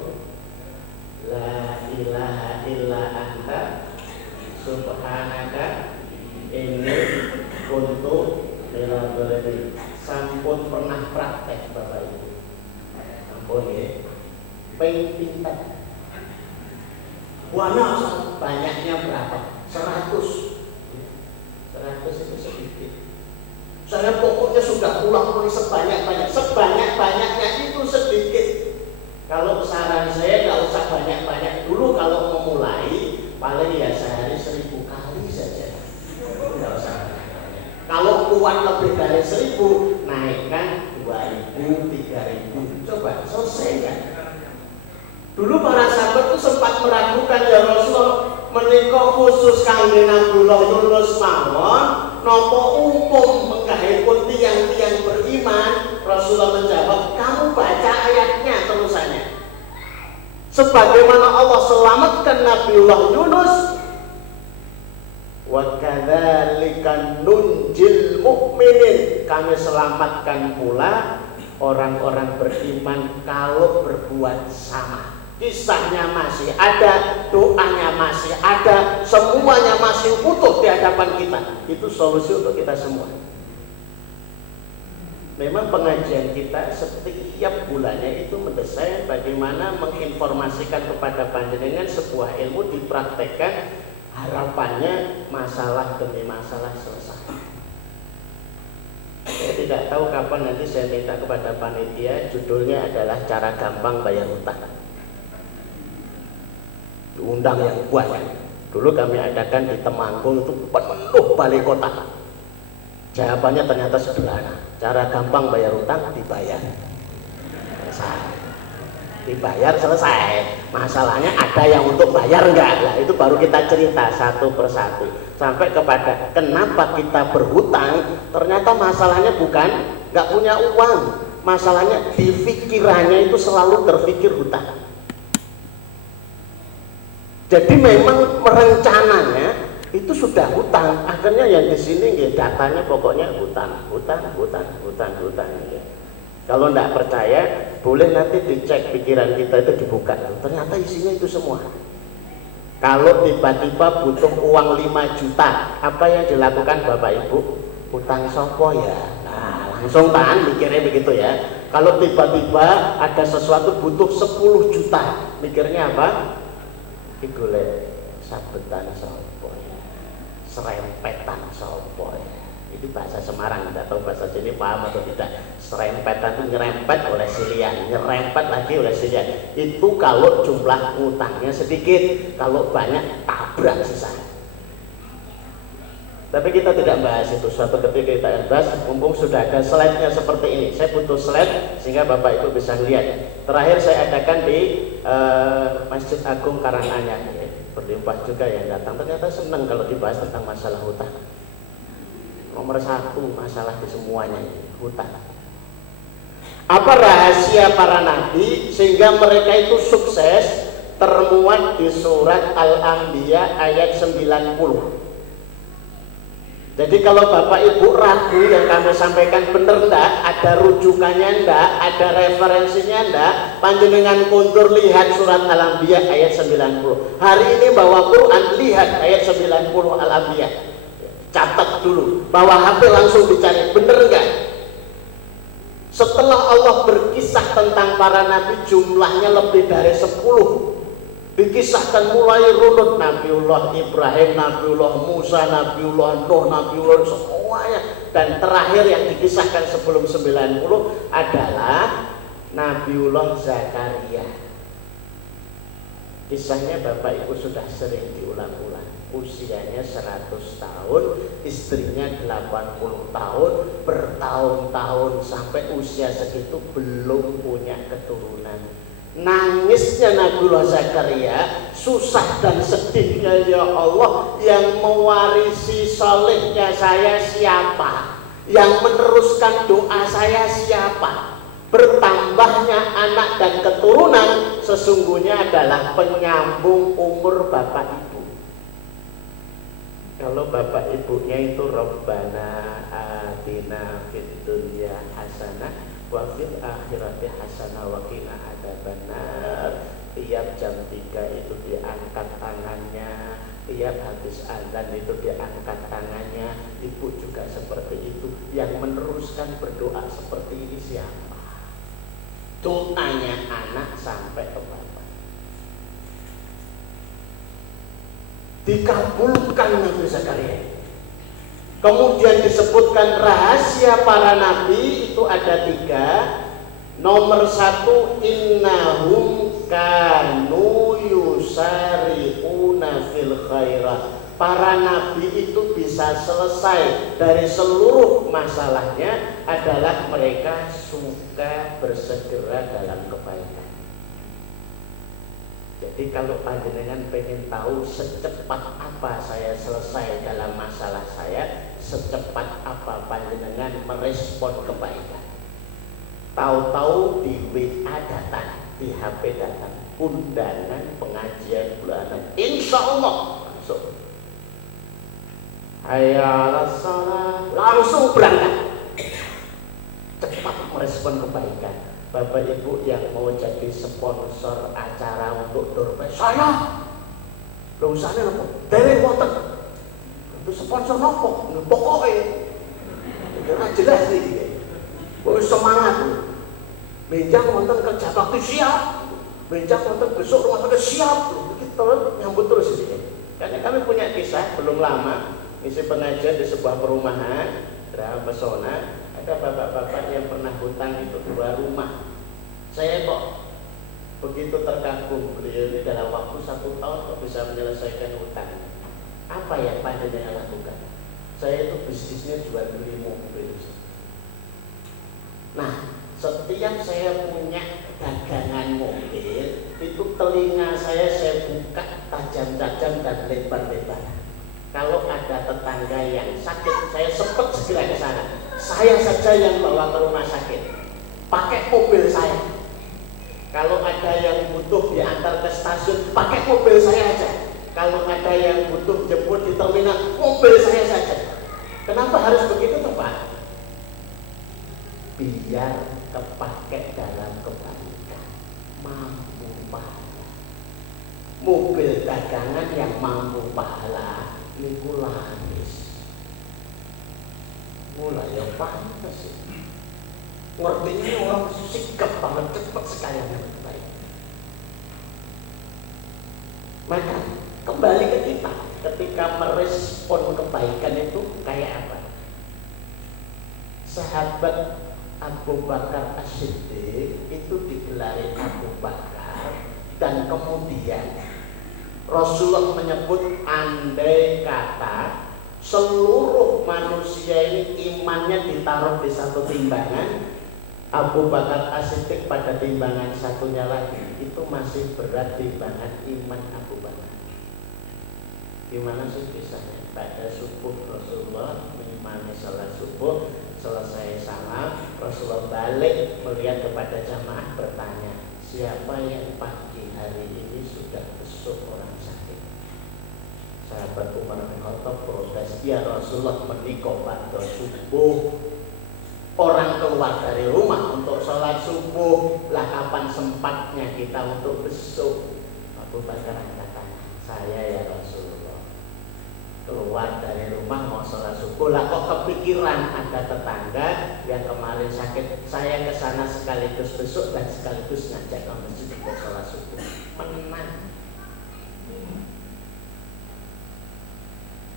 La ilaha illa anta subhanaka inni kuntu minadz dzalimin. Sampun pernah praktek Bapak Ibu? Sampun ya. Pengen pintar. Buana banyaknya berapa? 100. 100 itu sedikit. Saya pokoknya sudah ulang-ulang sebanyak-banyaknya itu sedikit. Kalau saran saya nggak usah banyak-banyak dulu. Kalau memulai paling ya sehari 1000 kali saja, nggak usah banyak-banyak. Kalau kuat lebih dari 1000, naikkan 2000, 3000, coba selesai kan. Dulu para sahabat itu sempat meragukan, ya Rasulullah, menika khusus kangge Nabiullah Yunus mawon napa umum menggahipun tiang-tiang beriman? Rasulullah menjawab, kamu baca ayatnya terusannya. Sebagaimana Allah selamatkan Nabiullah Yunus, wa kadzalika nunjil mu'minin, kami selamatkan pula orang-orang beriman kalau berbuat sama. Kisahnya masih ada, doanya masih ada, semuanya masih utuh di hadapan kita. Itu solusi untuk kita semua. Memang pengajian kita setiap bulannya itu mendesain bagaimana menginformasikan kepada panjenengan sebuah ilmu dipraktekkan, harapannya masalah demi masalah selesai. Saya tidak tahu kapan nanti saya minta kepada panitia, judulnya adalah cara gampang bayar utang. Undang yang banyak. Dulu kami adakan di Temanggung itu penuh balai kota. Jawabannya ternyata sederhana. Cara gampang bayar utang, dibayar. Selesai. Dibayar selesai. Masalahnya ada yang untuk bayar enggak? Nah, itu baru kita cerita satu persatu. Sampai kepada kenapa kita berhutang, ternyata masalahnya bukan enggak punya uang. Masalahnya di pikirannya itu selalu terpikir hutang. Jadi memang merencananya itu sudah hutang. Akhirnya yang di sini datanya pokoknya hutang. Ya. Kalau tidak percaya, boleh nanti dicek pikiran kita itu dibuka. Ternyata isinya itu semua. Kalau tiba-tiba butuh uang 5 juta, apa yang dilakukan Bapak Ibu? Hutang sopo ya. Nah, langsung tahan mikirnya begitu ya. Kalau tiba-tiba ada sesuatu butuh 10 juta, mikirnya apa? Golek sabetan sopo ya, serempetan sopo ya. Itu bahasa Semarang, tidak tahu bahasa sini paham atau tidak. Serempetan itu nyerempet oleh silian, nyerempet lagi oleh silian. Itu kalau jumlah utangnya sedikit, kalau banyak tabrak sisa. Tapi kita tidak bahas itu. Suatu ketika kita bahas, mumpung sudah ada slide-nya seperti ini. Saya butuh slide sehingga Bapak Ibu bisa lihat. Terakhir saya adakan di Masjid Agung Karanganyar. Berlimpah juga yang datang. Ternyata senang kalau dibahas tentang masalah hutang. Nomor 1 masalah di semuanya hutang. Apa rahasia para nabi sehingga mereka itu sukses? Termuat di surat Al-Anbiya ayat 90. Jadi kalau Bapak Ibu ragu yang kami sampaikan benar enggak, ada rujukannya enggak, ada referensinya enggak, panjenengan kuntur lihat surat Al-Anbiya ayat 90. Hari ini bawa Quran, lihat ayat 90 Al-Anbiya. Catat dulu, bawa HP langsung dicari, benar enggak? Setelah Allah berkisah tentang para nabi, jumlahnya lebih dari 10. Dikisahkan mulai runut Nabiullah Ibrahim, Nabiullah Musa, Nabiullah Nuh, Nabiullah semuanya. Dan terakhir yang dikisahkan sebelum 90 adalah Nabiullah Zakaria. Kisahnya Bapak Ibu sudah sering diulang-ulang. Usianya 100 tahun, istrinya 80 tahun, bertahun-tahun sampai usia segitu belum punya keturunan. Nangisnya Nabiullah Zakaria, susah dan sedihnya, ya Allah, yang mewarisi solehnya saya siapa? Yang meneruskan doa saya siapa? Bertambahnya anak dan keturunan sesungguhnya adalah penyambung umur Bapak Ibu. Kalau Bapak Ibunya itu Rabbana atina fid dunya hasanah wa fil akhirati hasanah wa qina adzabannar. Tiap jam 3 itu diangkat tangannya, tiap habis azan itu diangkat tangannya. Ibu juga seperti itu. Yang meneruskan berdoa seperti ini siapa? Doanya anak sampai ke bapak. Dikabulkan Nabi Zakaria. Kemudian disebutkan rahasia para nabi itu ada 3. Nomor 1, innahum kanu yusari'una fil khairat. Para nabi itu bisa selesai dari seluruh masalahnya adalah mereka suka bersegera dalam kebaikan. Jadi kalau panjenengan pengen tahu secepat apa saya selesai dalam masalah saya, secepat apa panjenengan merespon kebaikan. Tahu-tahu di WA datang, di HP datang, undangan pengajian bulanan, insya Allah langsung. Hayya shalah, langsung berangkat. Cepat merespon kebaikan. Bapak Ibu yang mau jadi sponsor acara untuk doorway, saya lo usahanya apa? Dari wonten itu sponsor nopo? Pokoknya karena jelas nih, boleh semangat. Benjang wonten kerja bakti siap, benjang wonten besok rumah tangga siap. Kita nyambut terus ini. Karena kami punya kisah belum lama, isi pengajian di sebuah perumahan, Geraha Pesona. Ada bapak-bapak yang pernah hutang itu 2 rumah. Saya kok begitu terkagum, beliau ini dalam waktu 1 tahun kok bisa menyelesaikan hutang. Apa yang panjenengan lakukan? Saya itu bisnisnya jual beli mobil. Nah, setiap saya punya dagangan mobil, itu telinga saya buka tajam-tajam dan lebar-lebar. Kalau ada tetangga yang sakit, saya sempat segera ke sana. Saya saja yang bawa ke rumah sakit, pakai mobil saya. Kalau ada yang butuh diantar ke stasiun, pakai mobil saya aja. Kalau ada yang butuh jemput di terminal, mobil saya saja. Kenapa harus begitu, Pak? Biar kepake dalam kebaikan, mampu pahala. Mobil dagangan yang mampu pahala niku laris. Mulai yang pantas sih. Ngertinya orang sikap banget, cepat sekali yang baik. Maka kembali ke kita, ketika merespon kebaikan itu kayak apa? Sahabat Abu Bakar As-Siddiq itu digelari Abu Bakar, dan kemudian Rasulullah menyebut andai kata seluruh manusia ini imannya ditaruh di satu timbangan, Abu Bakar As-Siddiq pada timbangan satunya lagi, itu masih berat timbangan iman Abu Bakar. Gimana sih kisahnya? Pada subuh Rasulullah mengimani salat subuh, selesai salam, Rasulullah balik melihat kepada jamaah bertanya, siapa yang pagi hari ini sudah besuk orang sakit? Sahabat Umar bin Khattab protes, ya Rasulullah menikah pada subuh, orang keluar dari rumah untuk sholat subuh, lah kapan sempatnya kita untuk besuk? Abu Bakar kata, saya ya Rasulullah keluar dari rumah mau sholat subuh, lah kok kepikiran ada tetangga yang kemarin sakit, saya ke sana sekaligus besuk dan sekaligus ngajak ke masjid untuk sholat subuh. Menang.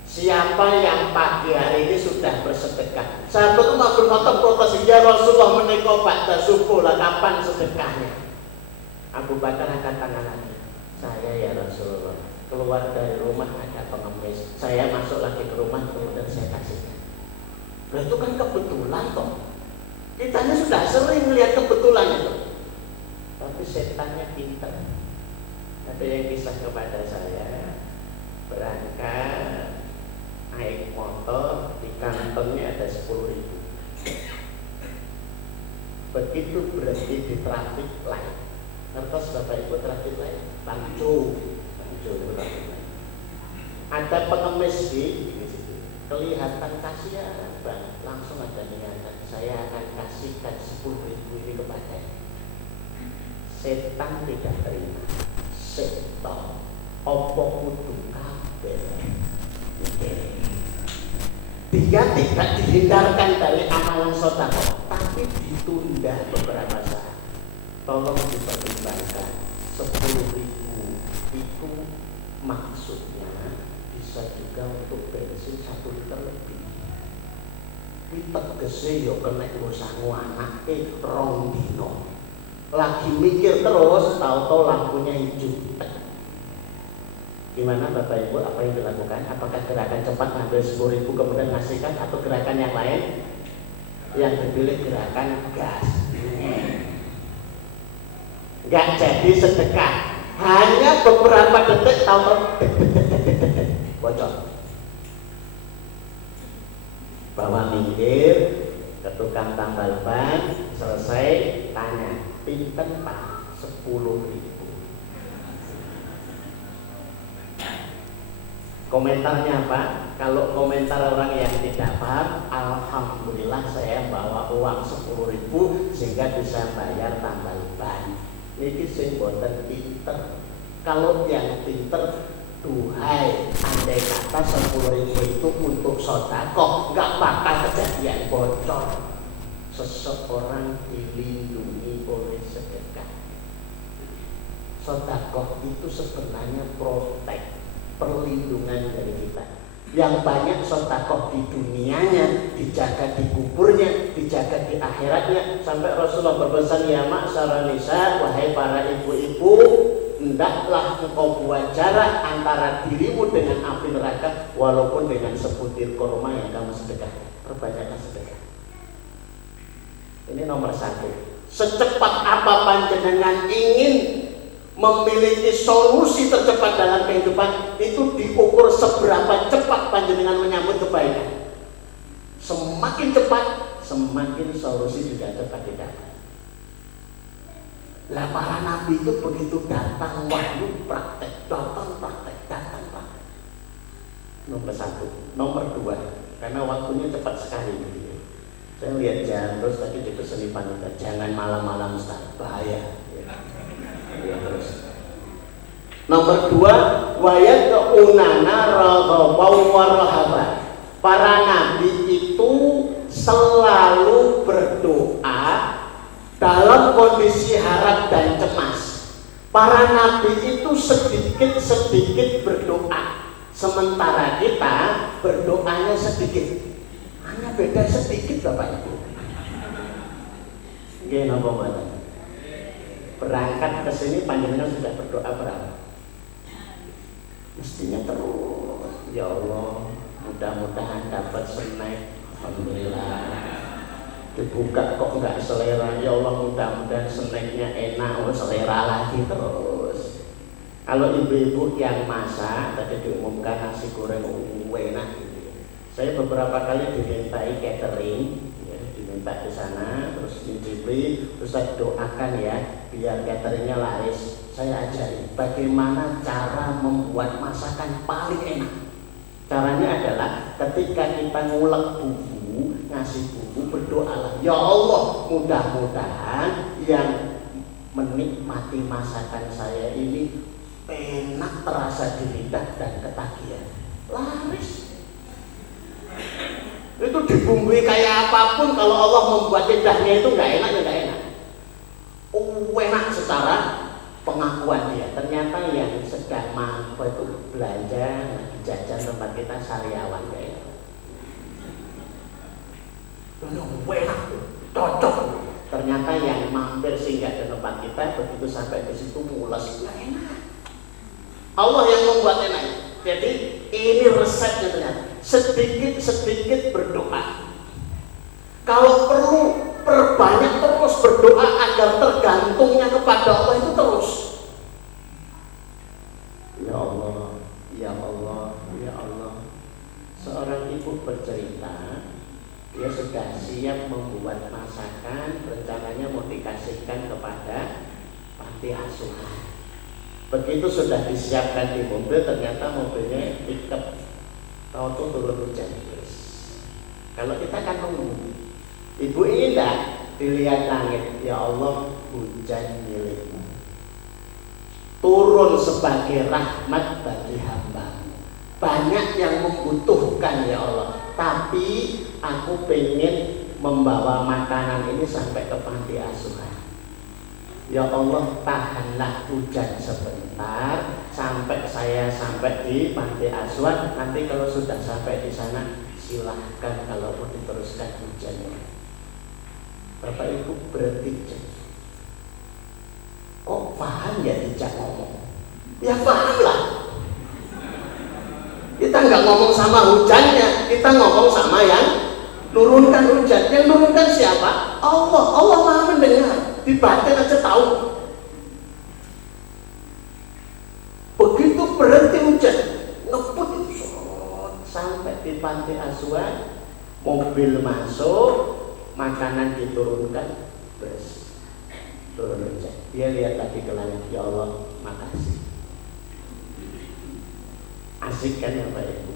Siapa yang pagi hari ini sudah bersedekah? Sahabat Umar bin Khattab protes, ya Rasulullah menikah pada subuh, lah kapan sedekahnya? Abu Bakar angkat tangan lagi, saya ya Rasulullah keluar dari rumah ada pengemis, saya masuk lagi ke rumah kemudian saya kasihkan. Nah itu kan kebetulan toh. Kitanya sudah sering melihat kebetulan itu. Tapi setannya pintar. Ada yang kisah kepada saya, berangkat naik motor, di kantongnya ada 10.000. Begitu berhenti di traffic light, ngertos Bapak Ibu traffic light? Lanjut. Ada pengemis di kelihatan kasihan banget, langsung ada niatan, saya akan kasihkan 10.000 ini kepadanya. Setan tidak terima. Setan opo kudu kabeh. Dia tidak dihindarkan dari amalan sedekah, tapi ditunda beberapa saat. Tolong dipertimbangkan, 10.000 itu maksudnya bisa juga untuk bensin 1 liter lebih. Kuwi tegese ya kena nggo anake rong dino. Lagi mikir terus, tahu-tahu lampunya hijau. Gimana Bapak Ibu, apa yang dilakukan? Apakah gerakan cepat ngambil 10.000 kemudian ngasihkan, atau gerakan yang lain? Yang dipilih gerakan gas. Nggak jadi sedekah. Hanya beberapa detik tahu-tahu bocor. Bawa minggir ke tukang tambal ban, selesai tanya, pinten Pak? 10.000. Komentarnya apa? Kalau komentar orang yang tidak paham, alhamdulillah saya bawa uang 10.000 sehingga bisa bayar tambal ban. Ini sing boten pinter. Kalau yang pinter, duhai, andai kata 10.000 itu untuk sedekah, nggak bakal kejadian bocor. Seseorang dilindungi oleh sedekah. Sedekah itu sebenarnya protek, perlindungan dari kita. Yang banyak sedekah di dunianya, dijaga di kuburnya, dijaga di akhiratnya. Sampai Rasulullah berpesan, ya ma'syara nisa, wahai para ibu-ibu, hendaklah engkau buat jarak antara dirimu dengan api neraka, walaupun dengan sebutir kurma yang kamu sedekah. Perbanyaklah sedekah. Ini nomor 1. Secepat apa panjenengan ingin memiliki solusi tercepat dalam kehidupan, itu diukur seberapa cepat panjenengan menyambut kebaikan. Semakin cepat, semakin solusi juga cepat didapat. Lah para nabi itu begitu datang wahyu praktek, datang praktek. Nomor 1, nomor 2, karena waktunya cepat sekali. Saya lihat jam terus tadi dipeseni panitia, jangan malam-malam Ustaz, bahaya. Ya, terus. Nomor 2, wayat keunana raghabau warahaba. Para nabi itu selalu berdoa dalam kondisi harap dan cemas. Para nabi itu sedikit-sedikit berdoa, sementara kita berdoanya sedikit. Hanya beda sedikit Bapak Ibu. Nggih napa mboten? Berangkat ke sini panjenengan sudah berdoa berapa? Mestinya terus, ya Allah, mudah-mudahan dapat snack. Alhamdulillah. Dibuka kok enggak selera, ya Allah, mudah-mudahan snacknya enak, selera lagi terus. Kalau ibu-ibu yang masak, tadi diumumkan nasi goreng enak gitu. Saya beberapa kali dimintai catering, ya, diminta di sana, terus mencicipi, terus saya doakan ya, biar cateringnya laris. Saya ajari bagaimana cara membuat masakan paling enak. Caranya adalah ketika kita ngulek bumbu, ngasih bumbu, berdoalah, ya Allah, mudah-mudahan yang menikmati masakan saya ini enak, terasa di lidah dan ketagihan. Laris. Itu dibumbui kayak apapun, kalau Allah membuat lidahnya itu nggak enak ya nggak enak. Enak secara pengakuan dia. Ternyata yang sedang mampu itu belanja jajan tempat kita sariawan kayak enak, cocok. Ternyata yang mampir singgah ke tempat kita begitu sampai di situ mules, nggak enak. Allah yang membuat enak. Jadi ini resepnya ternyata. Sedikit-sedikit berdoa. Kalau perlu perbanyak terus berdoa agar tergantungnya kepada Allah itu terus. Ya Allah, ya Allah, ya Allah. Seorang ibu bercerita, dia sudah siap membuat masakan, rencananya mau dikasihkan kepada panti asuhan. Begitu sudah disiapkan di mobil, ternyata mobilnya pickup, tahu-tahu turun hujan. Kalau kita kan menunggu, ibu ini enggak dilihat langit, ya Allah, hujan milikmu, turun sebagai rahmat bagi hamba. Banyak yang membutuhkan ya Allah, tapi aku pengen membawa makanan ini sampai ke panti asuhan. Ya Allah, tahanlah hujan sebentar sampai saya sampai di panti asuhan. Nanti kalau sudah sampai di sana, silahkan kalau mau diteruskan hujannya. Bapak Ibu berhenti cek. Kok paham ya dijak ngomong? Ya paham lah. Kita nggak ngomong sama hujannya, kita ngomong sama yang nurunkan hujan. Yang nurunkan siapa? Allah. Allah Maha mendengar. Di batin aja tahu. Begitu berhenti hujan, ngebut sampai di panti asuhan, mobil masuk, makanan diturunkan, beres, turun hujan. Dia lihat lagi ke langit, ya Allah, makasih. Asik kan ya Pak Ibu?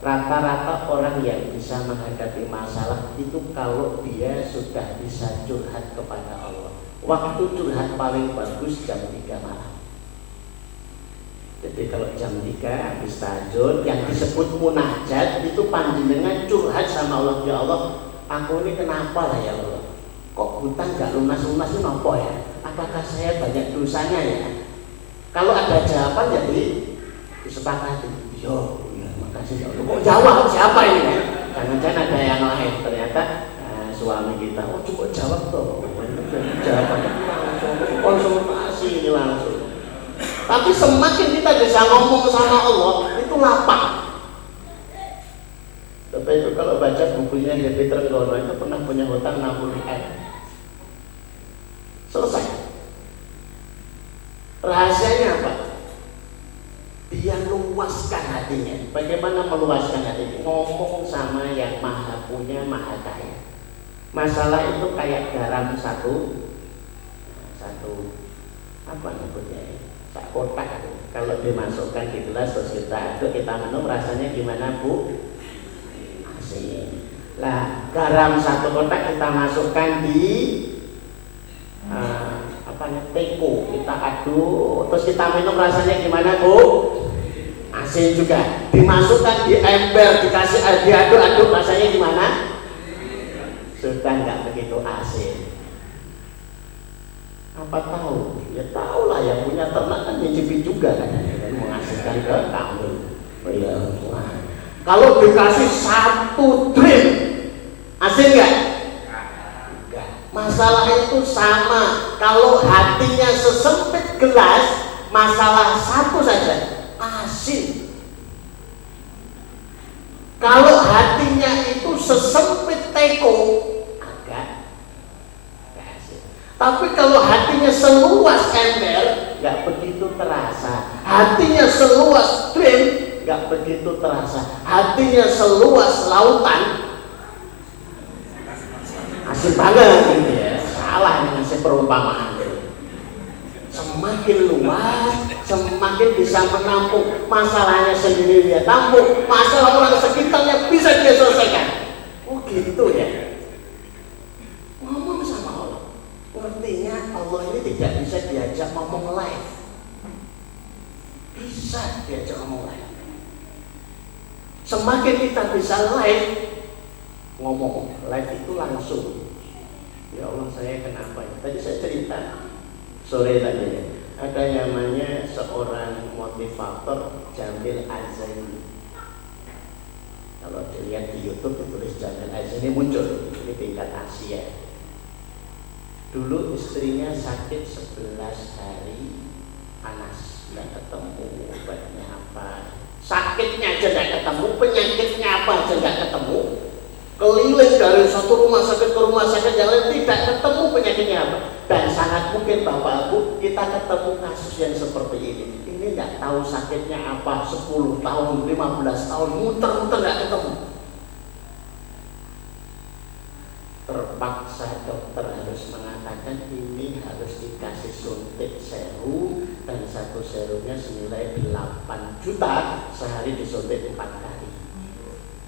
Rata-rata orang yang bisa menghadapi masalah itu kalau dia sudah bisa curhat kepada Allah. Waktu curhat paling bagus jam 3 malam. Jadi kalau jam 3 habis tahajud, yang disebut munajat itu panjenengan curhat sama Allah. Ya Allah, aku ini kenapa lah ya Allah? Kok hutang gak lunas-lunas ini apa ya? Apakah saya banyak dosanya ya? Kalau ada jawaban jadi disepakati. Yo, ya, makasih ya Allah. Kok jawab siapa ini ya? Jangan-jangan ada yang lain. Ternyata suami kita, oh coba jawab tuh. Jawabannya langsung konsultasi ini langsung. Tapi semakin kita bisa ngomong sama Allah, itu lapang. Tapi itu kalau baca bukunya Devi Trenggono itu pernah punya hutang 60 M. Selesai. Rahasianya apa? Dia luaskan hatinya. Bagaimana meluaskan hatinya? Ngomong sama yang maha punya, maha kaya. Masalah itu kayak garam satu apa nyebutnya? Kotak, kalau dimasukkan di gelas terus kita aduk, kita minum, rasanya gimana Bu? Asin. Lah garam satu kotak kita masukkan di teko, kita aduk terus kita minum, rasanya gimana Bu? Asin juga. Dimasukkan di ember, dikasih diaduk-aduk, rasanya gimana? Sudah nggak begitu asin. Apa tahu? Ya tahu lah, yang punya ternak kan nyicipin juga kan, mengasihkan ke kamu. Ya, kalau dikasih 1 drip, asin nggak? Enggak. Masalah itu sama. Kalau hatinya sesempit gelas, masalah satu saja, asin. Kalau hatinya itu sesempit teko, tapi kalau hatinya seluas ember, nggak begitu terasa. Hatinya seluas trim, nggak begitu terasa. Hatinya seluas lautan, asin banget ini ya. Salah ngasih perumpamaan. Semakin luas, semakin bisa menampung. Masalahnya sendiri dia tampung, masalah orang sekitarnya bisa dia selesaikan. Oh gitu ya. Ngomong sama Allah. Artinya Allah ini tidak bisa diajak ngomong live. Bisa diajak ngomong live. Semakin kita bisa live, ngomong live itu langsung. Ya Allah, saya kenapa? Tadi saya cerita sore tadi, ada namanya seorang motivator, Jamil Azani. Kalau dilihat di YouTube ditulis Jamil Azani muncul di tingkat Asia. Dulu istrinya sakit 11 hari, panas, nggak ketemu obatnya apa. Sakitnya aja nggak ketemu, penyakitnya apa aja nggak ketemu. Keliling dari satu rumah sakit ke rumah sakit yang lain, tidak ketemu penyakitnya apa. Dan sangat mungkin Bapak Ibu kita ketemu kasus yang seperti ini. Ini nggak tahu sakitnya apa, 10 tahun, 15 tahun, muter-muter nggak ketemu. Terpaksa dokter harus mengatakan ini harus dikasih suntik serum, dan satu serumnya senilai 8 juta, sehari disuntik 4 kali.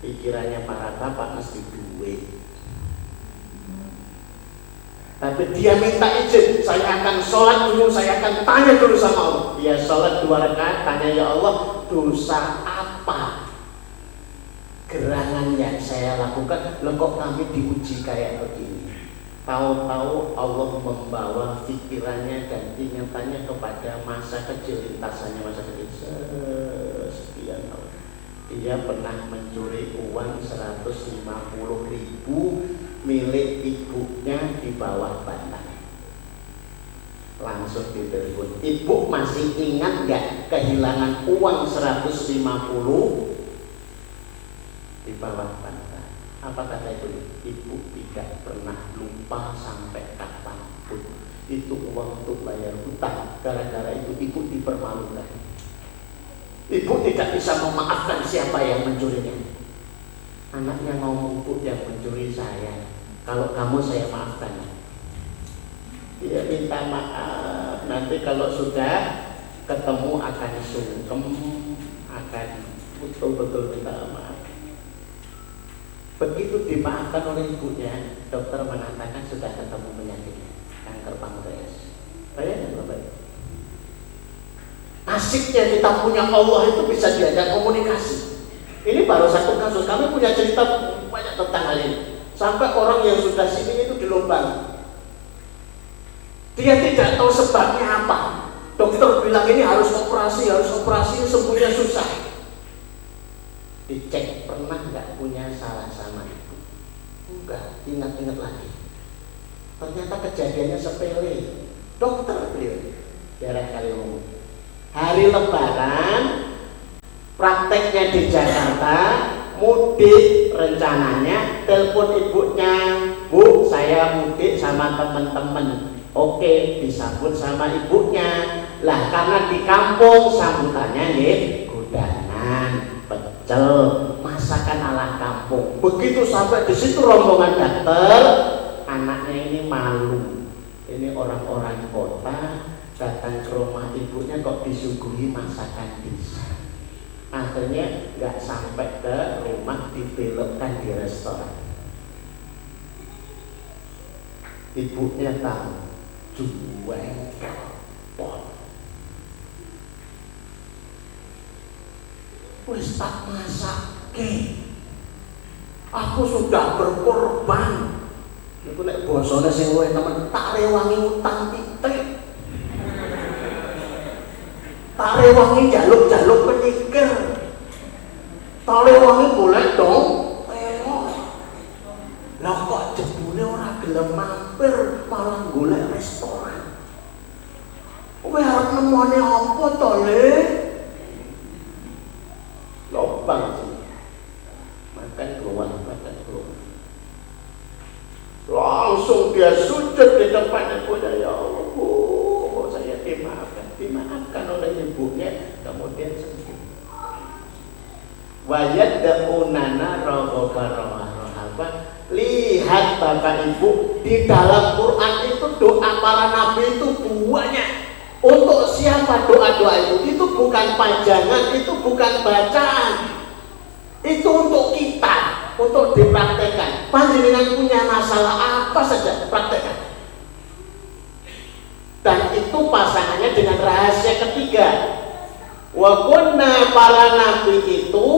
Pikirannya para bapak mesti duit. Tapi dia minta izin, saya akan sholat dulu, saya akan tanya dulu sama Allah. Dia sholat 2 rakaat, tanya ya Allah, dosa apa gerangan yang saya lakukan? Loh kok kami diuji kayak begini? Tahu-tahu Allah membawa pikirannya dan ingatannya kepada masa kecil, lintasannya masa kecil sekian tahun. Dia pernah mencuri uang 150.000 milik ibunya di bawah bantal. Langsung ditelepon. Ibu masih ingat gak kehilangan uang 150 di bawah bantal? Apa kata ibu? Ibu tidak pernah lupa sampai kapanpun. Itu uang untuk bayar hutang. Gara-gara itu ibu dipermalukan. Ibu tidak bisa memaafkan siapa yang mencurinya. Anaknya ngomong, Bu, yang mencuri saya. Kalau kamu saya maafkan. Dia minta maaf. Nanti kalau sudah ketemu akan sungkem, akan betul-betul minta maaf. Begitu dimaafkan oleh ibunya, dokter mengatakan sudah ketemu penyakitnya, kanker pankreas. Bayangkan Bapak. Asiknya kita punya Allah itu bisa diajak komunikasi. Ini baru satu kasus. Kami punya cerita banyak tentang hal ini. Sampai orang yang sudah sini itu dilombang. Dia tidak tahu sebabnya apa. Dokter bilang ini harus operasi, sembuhnya susah. Dicek, pernah nggak punya salah sama ibu? Enggak, ingat-ingat lagi. Ternyata kejadiannya sepele. Dokter beliau, daerah Kaliwungu. Hari Lebaran, prakteknya di Jakarta, mudik rencananya, telepon ibunya, Bu, saya mudik sama teman-teman. Oke, disambut sama ibunya. Lah karena di kampung sambutannya nih godangan, pecel, masakan ala kampung. Begitu sampai di situ rombongan dokter, anaknya ini malu. Ini orang-orang kota datang ke rumah ibunya kok disuguhi masakan desa. Akhirnya nggak sampai ke rumah, dibelokkan di restoran. Ibunya tahu, jual kapot. Wis tak masake. Aku sudah berkorban. Iku nek bosone sing luwih temen tak rewangi utang pitik. Tak rewangi jaluk-jaluk penyikir. Tak rewangi boleh dong tengok. Lah kok jebule ora gelem mampir, malah golek restoran. Kowe arep nemoni apa to, Le? Lobang sih. Makan keluar. Langsung dia sujud di depan ibunya, ya Allah, Bu, saya dimaafkan oleh ibunya, kemudian sembuh. Wajad daunana rohobah. Lihat Bapak Ibu, di dalam Quran itu doa para nabi itu banyak. Untuk siapa doa-doa itu? Itu bukan pajangan, itu bukan bacaan. Itu untuk kita, untuk dipraktekkan. Panjenengan punya masalah apa saja, praktekkan. Dan itu pasangannya dengan rahasia ketiga. Wa kunna, para nabi itu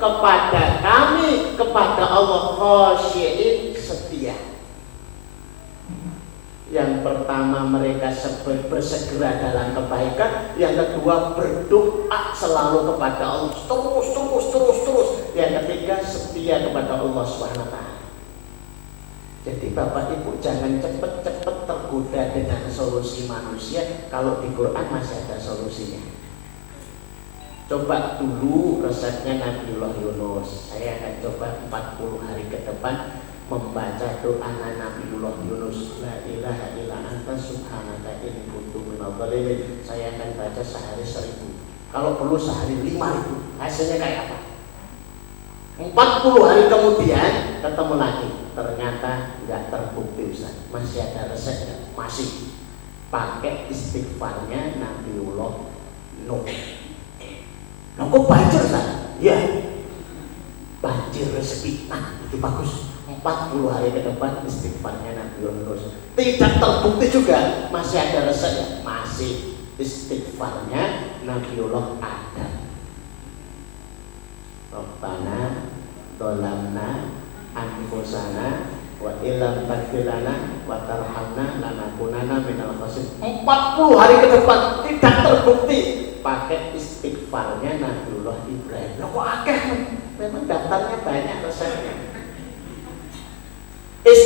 kepada kami, kepada Allah khasyiin, setia. Yang pertama mereka bersegera dalam kebaikan, yang kedua berdoa selalu kepada Allah terus. Yang ketiga setia kepada Allah SWT. Jadi Bapak Ibu jangan cepat-cepat tergoda dengan solusi manusia kalau di Quran masih ada solusinya. Coba dulu resepnya Nabiullah Yunus. Saya akan coba 40 hari ke depan membaca doa Nabiullah Yunus. La ilaha illa anta subhanaka inni kuntu minadh dhalimin. Saya akan baca sehari 1000. Kalau perlu sehari 5000. Hasilnya kayak apa? 40 hari kemudian ketemu lagi. Ternyata nggak terbukti, Ustaz. Masih ada resepnya. Masih pakai istighfarnya Nabiullah Nuh. Nah, kok banjir, Ustaz? Ya, banjir rezeki. Nah, itu bagus. 40 hari ke depan istighfarnya Nabiullah Nuh. Tidak terbukti juga. Masih ada resepnya. Masih istighfarnya Nabiullah Adam. Rabbana dolamna anfusana wa illam taghfir lana wa tarhamna lanakunanna minal khasirin. 40 hari ke depan tidak terbukti. Pakai istighfarnya Nabiullah Ibrahim. Kok akeh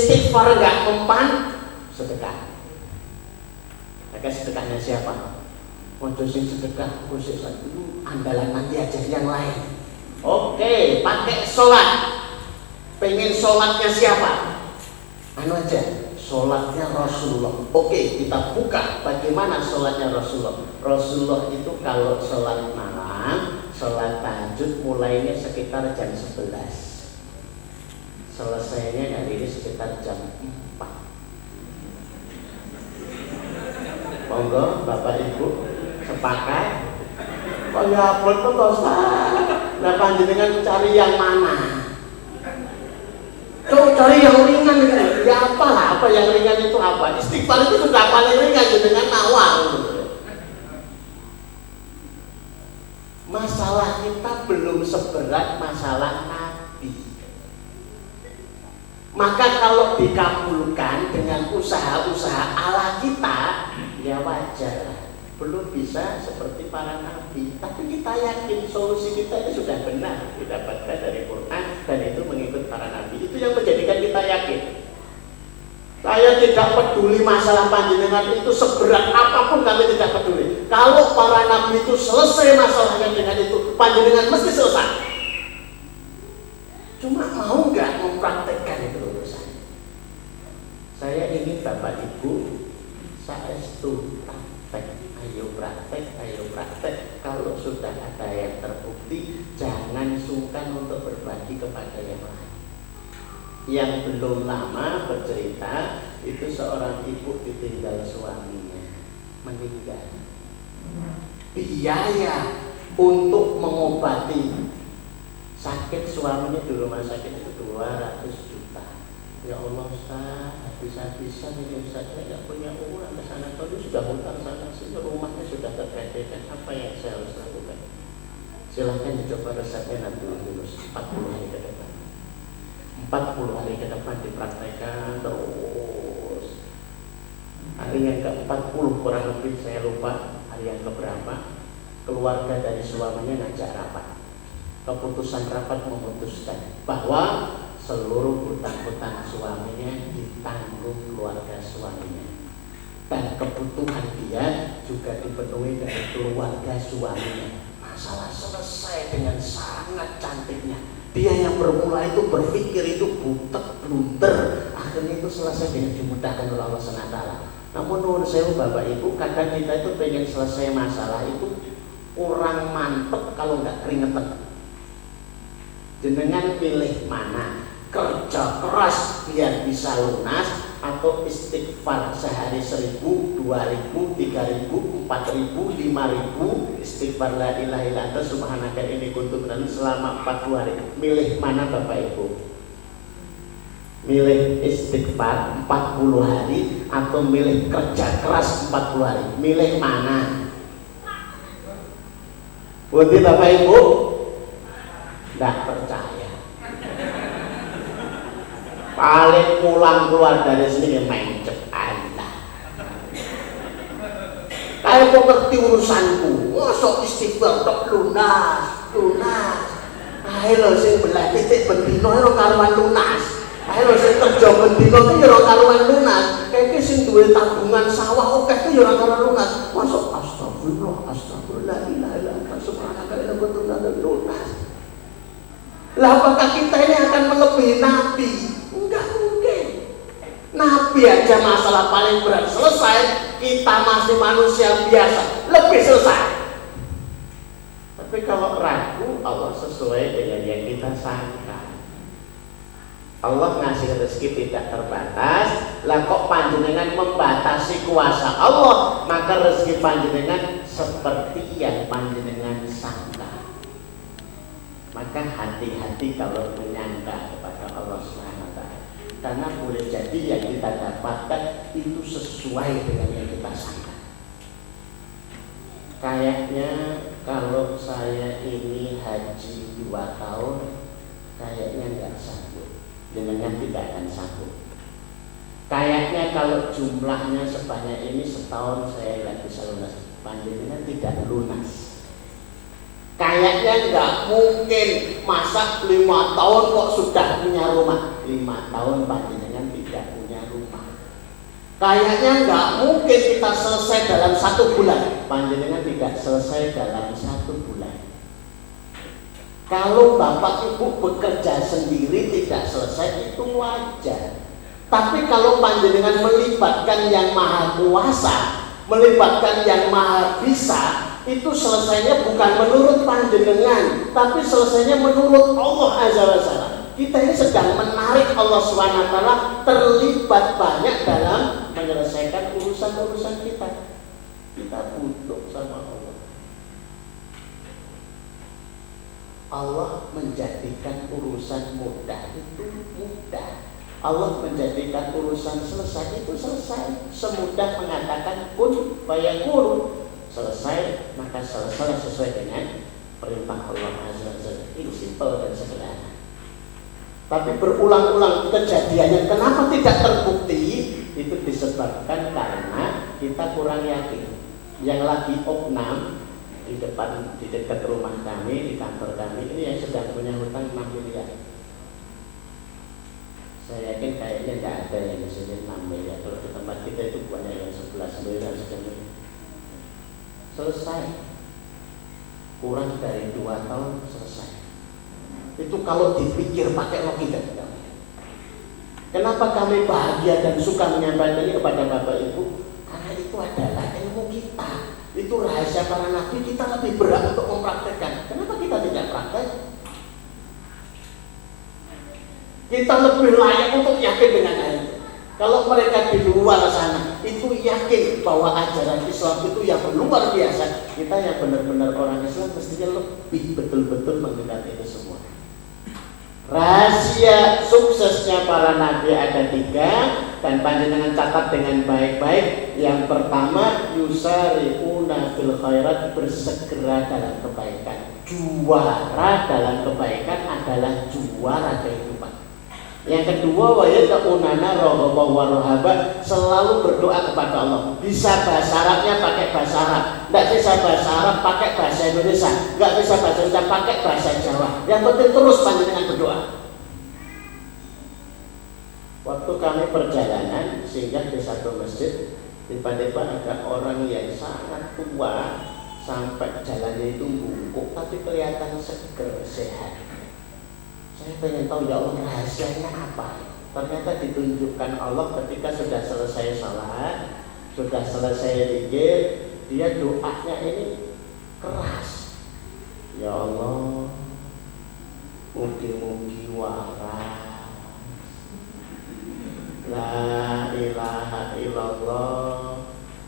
istighfar nggak mempan, sedekah. Pakai sedekahnya siapa? Untuk sing sedekah khusus itu andalan nanti aja yang lain. Oke, pakai sholat. Pengen sholatnya siapa? Anu aja, sholatnya Rasulullah. Oke, kita buka bagaimana sholatnya Rasulullah. Rasulullah itu kalau sholat malam, sholat tahajud mulainya sekitar jam 11. Selesainya hari ini sekitar jam 4. Monggo Bapak Ibu sepakat. Kok ya upload tuh Ustaz? Nah panjenengan cari yang mana? Coba cari yang ringan gitu. Ya apalah, apa yang ringan itu apa? Istighfar itu sudah paling ringan dengan awal. Masalah kita belum seberat masalah Nabi. Maka kalau dikabulkan dengan usaha-usaha ala kita, ya wajar. Belum bisa seperti para nabi, tapi kita yakin solusi kita ini sudah benar didapatkan dari Quran dan itu mengikut para nabi. Itu yang menjadikan kita yakin. Saya tidak peduli masalah panjenengan itu seberat apapun, kami tidak peduli. Kalau para nabi itu selesai masalahnya dengan itu, panjenengan mesti selesai. Cuma mau nggak mempraktekkan itu urusan. Saya ingin Bapak Ibu saestu praktek. Ayo praktek. Kalau sudah ada yang terbukti, jangan sungkan untuk berbagi kepada yang lain. Yang belum lama bercerita, itu seorang ibu ditinggal suaminya, meninggal. Biaya untuk mengobati sakit suaminya di rumah sakit itu 200 juta. Ya Allah Ustaz, habis-habisan ini Ustaz, saya tidak punya uang ke sana. Kalau sudah hutang sana sini, rumahnya sudah terkendalikan. Apa yang saya harus lakukan? Silahkan dicoba resepnya nanti dulu 40 hari ke depan. 40 hari ke depan dipraktekkan terus. Hari yang ke-40 kurang lebih, saya lupa hari yang keberapa, keluarga dari suaminya ngajak rapat. Keputusan rapat memutuskan bahwa seluruh hutang-hutang suaminya ditanggung keluarga suaminya, dan kebutuhan dia juga dipenuhi dari keluarga suaminya. Masalah selesai dengan sangat cantiknya. Dia yang bermula itu berpikir itu butek blunder, akhirnya itu selesai dengan dimudahkan oleh Allah SWT. Namun menurut saya Bapak Ibu, kadang kita itu pengen selesai masalah itu kurang mantep kalau nggak keringetan. Jenengan pilih mana? Kerja keras biar bisa lunas, atau istighfar sehari 1000, 2000, 3000, 4000, 5000 istighfar la ilaha illa anta subhanaka inni kuntu minadz selama 40 hari. Milih mana Bapak Ibu? Milih istighfar 40 hari atau milih kerja keras 40 hari? Milih mana? Budi Bapak Ibu? Tidak percaya. Paling pulang keluar dari sini mencet Allah. Kayak kok ngerti urusanku, mosok istighfar tok lunas. Ayo lho sing belah titik bendino ora karuan lunas. Ayo lho sing kerja bendino ki ora karuan lunas. Kayak sing duwe tabungan sawah akeh ki ora karuan lunas. Mosok astagfirullah la ilaha illa anta subhanaka inni kuntu minadz lunas. Lah apakah kita ini akan melebihi Nabi? Enggak mungkin. Nabi aja masalah paling berat selesai, kita masih manusia biasa, lebih selesai. Tapi kalau ragu, Allah sesuai dengan yang kita sangka. Allah ngasih rezeki tidak terbatas. Lah kok panjenengan membatasi kuasa Allah, maka rezeki panjenengan seperti yang panjenengan sangka. Maka hati-hati kalau menyangka kepada Allah SWT, karena boleh jadi yang kita dapatkan itu sesuai dengan yang kita sangka. Kayaknya kalau saya ini haji 2 tahun, kayaknya nggak sanggup, jenengan tidak akan sanggup. Kayaknya kalau jumlahnya sebanyak ini setahun saya nggak bisa lunas, panjenengan tidak lunas. Kayaknya nggak mungkin masa 5 tahun kok sudah punya rumah. 5 tahun panjenengan tidak punya rumah. Kayaknya nggak mungkin kita selesai dalam 1 bulan. Panjenengan tidak selesai dalam 1 bulan. Kalau bapak ibu bekerja sendiri tidak selesai itu wajar. Tapi kalau panjenengan melibatkan yang maha kuasa, melibatkan yang maha bisa, itu selesainya bukan menurut panjenengan, tapi selesainya menurut Allah Azza wa Jalla. Kita ini sedang menarik Allah SWT terlibat banyak dalam menyelesaikan urusan-urusan kita. Kita butuh sama Allah. Allah menjadikan urusan mudah itu mudah. Allah menjadikan urusan selesai itu selesai. Semudah mengatakan kun fayakun. Selesai, maka selesai sesuai dengan perintah Allah Azza wa Jalla. Itu simpel dan sederhana. Tapi berulang-ulang kejadiannya kenapa tidak terbukti? Itu disebabkan karena kita kurang yakin. Yang lagi opnam di dekat rumah kami, di kantor kami ini yang sedang punya hutang 6 miliar. Saya yakin kayaknya nggak ada yang disini 6 miliar. Kalau di tempat kita itu banyak yang 11 miliar sekian. Selesai. Kurang dari 2 tahun selesai. Itu kalau dipikir pakai logika. Kenapa kami bahagia dan suka menyampaikan ini kepada Bapak Ibu? Karena itu adalah ilmu kita. Itu rahasia para nabi, kita lebih berat untuk mempraktekkan. Kenapa kita tidak praktek? Kita lebih layak untuk yakin dengan hal itu. Kalau mereka di luar sana itu yakin bahwa ajaran Islam itu yang luar biasa, kita yang benar-benar orang Islam mestinya lebih betul-betul menggunakan itu semua. Rahasia suksesnya para nabi ada 3 dan panjenengan catat dengan baik-baik. Yang pertama, yusari'una fil khairat, bersegera dalam kebaikan. Juara dalam kebaikan adalah juara kehidupan. Yang kedua, wa yad'unana raghaban wa rahaban, selalu berdoa kepada Allah. Bisa bahasa Arabnya pakai bahasa Arab, tidak bisa bahasa Arab pakai bahasa Indonesia, nggak bisa bahasa Indonesia pakai bahasa Jawa. Yang penting terus panjenengan berdoa. Waktu kami perjalanan singgah di satu masjid, tiba-tiba ada orang yang sangat tua sampai jalannya itu bungkuk tapi kelihatan seger, sehat. Saya pengen tahu ya Allah rahasianya apa. Ternyata ditunjukkan Allah ketika sudah selesai salat, sudah selesai zikir, dia doanya ini keras. Ya Allah, mugi-mugi waras. La ilaha illallah,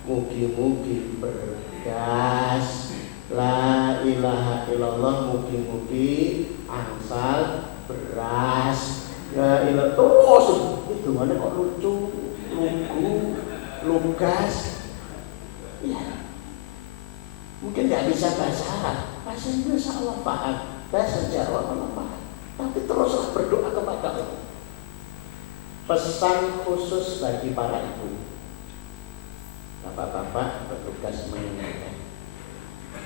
mugi-mugi bergas. La ilaha illallah, mugi-mugi angsal beras. Ya ilah terus itu mana kok lucu, lugu, lugas. Ya, mungkin nggak bisa bahasa Arab, bahasa Indonesia Allah paham, bahasa Jawa Allah paham. Tapi teruslah berdoa kepada Allah. Pesan khusus bagi para ibu, bapak-bapak bertugas mengingatkan.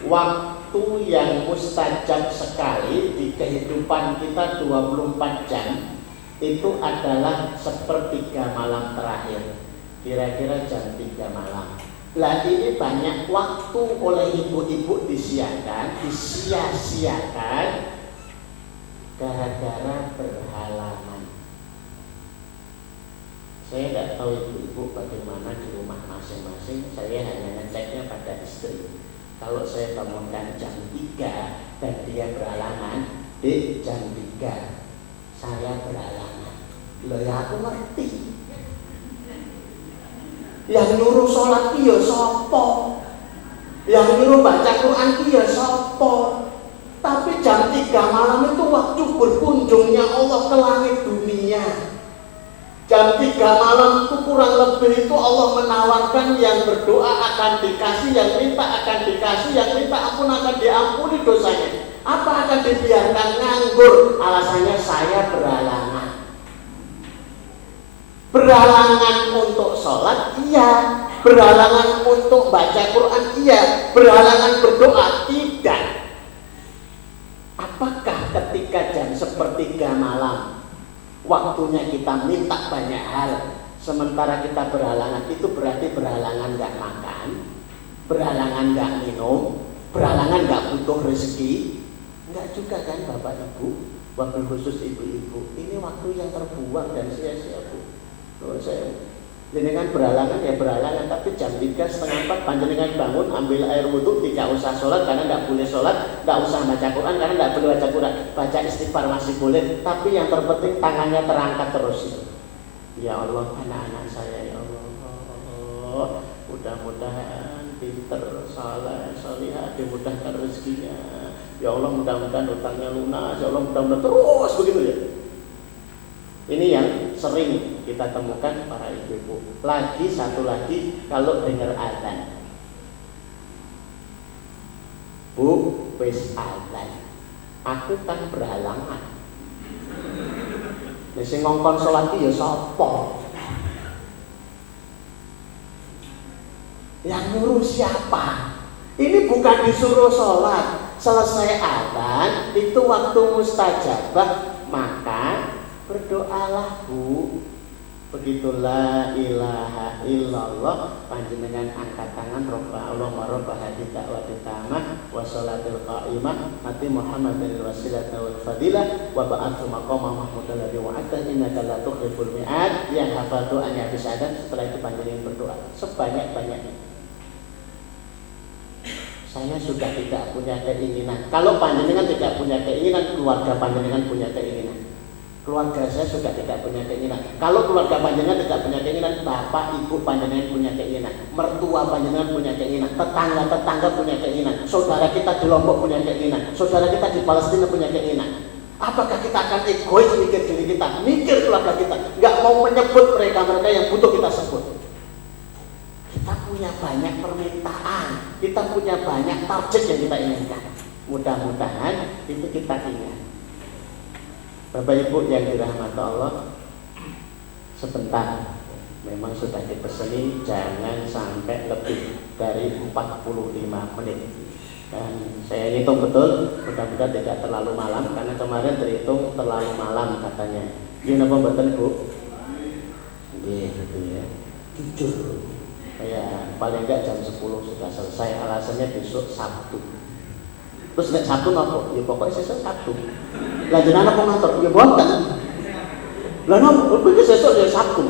Waktu yang mustajab sekali di kehidupan kita 24 jam itu adalah sepertiga malam terakhir, kira-kira jam 3 malam. Lah ini banyak waktu oleh ibu-ibu disia-siakan gara-gara berhalangan. Saya tidak tahu ibu-ibu bagaimana di rumah masing-masing. Saya hanya ngeceknya pada istri. Kalau saya bangunkan jam 3 dan dia berhalangan, di jam 3 saya berhalangan. Loh ya aku ngerti. Yang nyuruh sholat iya sopo, yang nyuruh baca Quran iya sopo. Tapi jam 3 malam itu waktu berkunjungnya Allah ke langit dunia. Jam 3 malam itu kurang lebih itu Allah menawarkan yang berdoa akan dikasih, yang minta akan dikasih, yang minta ampun akan diampuni dosanya. Apa akan dibiarkan nganggur? Alasannya saya berhalangan. Berhalangan untuk sholat, iya. Berhalangan untuk baca Quran, iya. Berhalangan berdoa, tidak. Waktunya kita minta banyak hal, sementara kita berhalangan. Itu berarti berhalangan nggak makan, berhalangan nggak minum, berhalangan nggak butuh rezeki. Enggak juga kan Bapak Ibu, wabil khusus ibu-ibu. Ini waktu yang terbuang dan sia-sia Bu. Kalau saya jenengan berhalangan ya berhalangan, tapi jam 3:30 panjenengan bangun ambil air wudhu, tidak usah sholat karena tidak boleh sholat, tidak usah baca Quran karena tidak boleh baca Quran, baca istighfar masih boleh, tapi yang terpenting tangannya terangkat terus. Ya Allah, anak-anak saya ya Allah, mudah-mudahan pinter, saleh, salihah, dimudahkan rezekinya. Ya Allah, mudah-mudahan hutangnya lunas. Ya Allah, mudah-mudahan terus begitu ya. Ini yang sering kita temukan para ibu-ibu. Lagi satu lagi, kalau dengar azan, Bu, wis azan, aku kan berhalangan. Nek sing ngongkon salat iki ya sapa? Yang nyuruh siapa? Ini bukan disuruh sholat. Selesai azan, itu waktu mustajabah, maka berdoalah Bu. Begitulah ilaha illallah, panjenengan angkat tangan, robba Allah wa robba hadita wa ditamah wa sholatil qa'imah mati Muhammadin wasilata wal fadilah wa ba'athu maqamah mahmudan ladhi wa'adah innaka la tukhliful mi'ad. Yang hafal doanya habis azan, setelah itu panjenengan berdoa sebanyak-banyaknya. Saya sudah tidak punya keinginan. Kalau panjenengan tidak punya keinginan, keluarga panjenengan punya keinginan. Keluarga saya sudah tidak punya keinginan. Kalau keluarga panjenengan tidak punya keinginan, bapak ibu panjenengan punya keinginan, mertua panjenengan punya keinginan, tetangga punya keinginan, saudara kita di Lombok punya keinginan, saudara kita di Palestina punya keinginan. Apakah kita akan egois mikir diri kita, mikir keluarga kita, nggak mau menyebut mereka yang butuh kita sebut? Kita punya banyak permintaan, kita punya banyak target yang kita inginkan. Mudah-mudahan itu kita ingat. Bapak Ibu yang dirahmati Allah, sebentar, memang sudah dipeseni jangan sampai lebih dari 45 menit. Dan saya hitung betul, mudah-mudahan tidak terlalu malam, karena kemarin terhitung terlalu malam katanya. Ini apa mboten Bu? Gitu ya. Jujur. Ya, paling enggak jam 10 sudah selesai. Alasannya besok Sabtu. Terus nek Sabtu napa? Ya pokoknya sesuk Sabtu. Lah jenengan apa ngatur? Ya mboten. Lah napa? Iki sesuk ya Sabtu.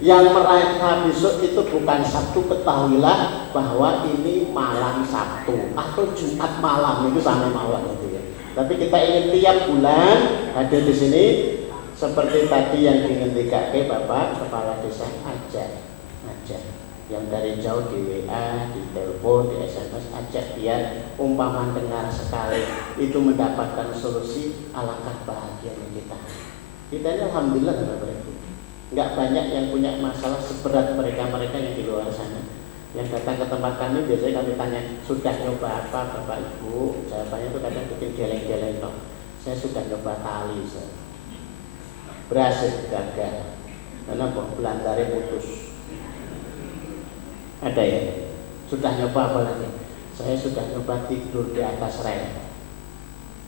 Yang merayakan besok itu bukan Sabtu, ketahuilah bahwa ini malam Sabtu atau Jumat malam, itu sama mawon gitu ya. Tapi kita ingin tiap bulan hadir di sini. Seperti tadi yang dihentikan Bapak Kepala Desa, ajak yang dari jauh di WA, di telepon, di SMS, ajak biar umpama dengar sekali itu mendapatkan solusi, alangkah bahagianya kita. Kita ini alhamdulillah Bapak Ibu, nggak banyak yang punya masalah seberat mereka yang di luar sana. Yang datang ke tempat kami biasanya kami tanya, sudah nyoba apa Bapak Ibu? Jawabannya itu kadang bikin geleng-geleng dong. Saya sudah nyoba tali, berhasil gagal karena belantarnya putus. Ada ya? Sudah nyoba apa lagi? Saya sudah nyoba tidur di atas rel.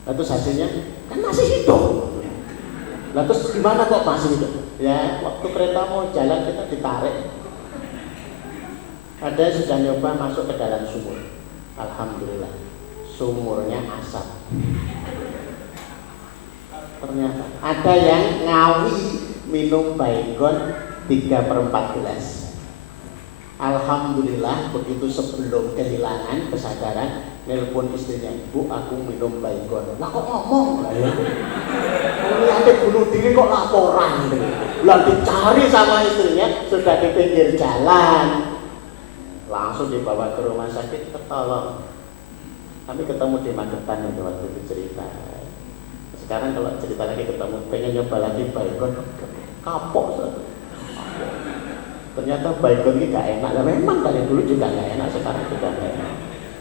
Lalu hasilnya kan masih hidup. Lalu gimana kok masih hidup? Ya waktu kereta mau jalan kita ditarik. Ada yang sudah nyoba masuk ke dalam sumur. Alhamdulillah sumurnya asap. Ternyata ada yang ngawi minum baygon 3/4 gelas. Alhamdulillah begitu sebelum kehilangan kesadaran nelpon istrinya, Ibu aku minum baygon. Lah kok ngomong? Ini ada bunuh diri kok laporan. Lah dicari sama istrinya sudah di pinggir jalan. Langsung dibawa ke rumah sakit tertolong. Kami ketemu di Magetan itu waktu itu cerita. Sekarang kalau cerita lagi ketemu, pengen nyoba lagi baygon, kapok. Ternyata baygon ini gak enak. Nah, memang dari dulu juga gak enak, sekarang juga gak enak.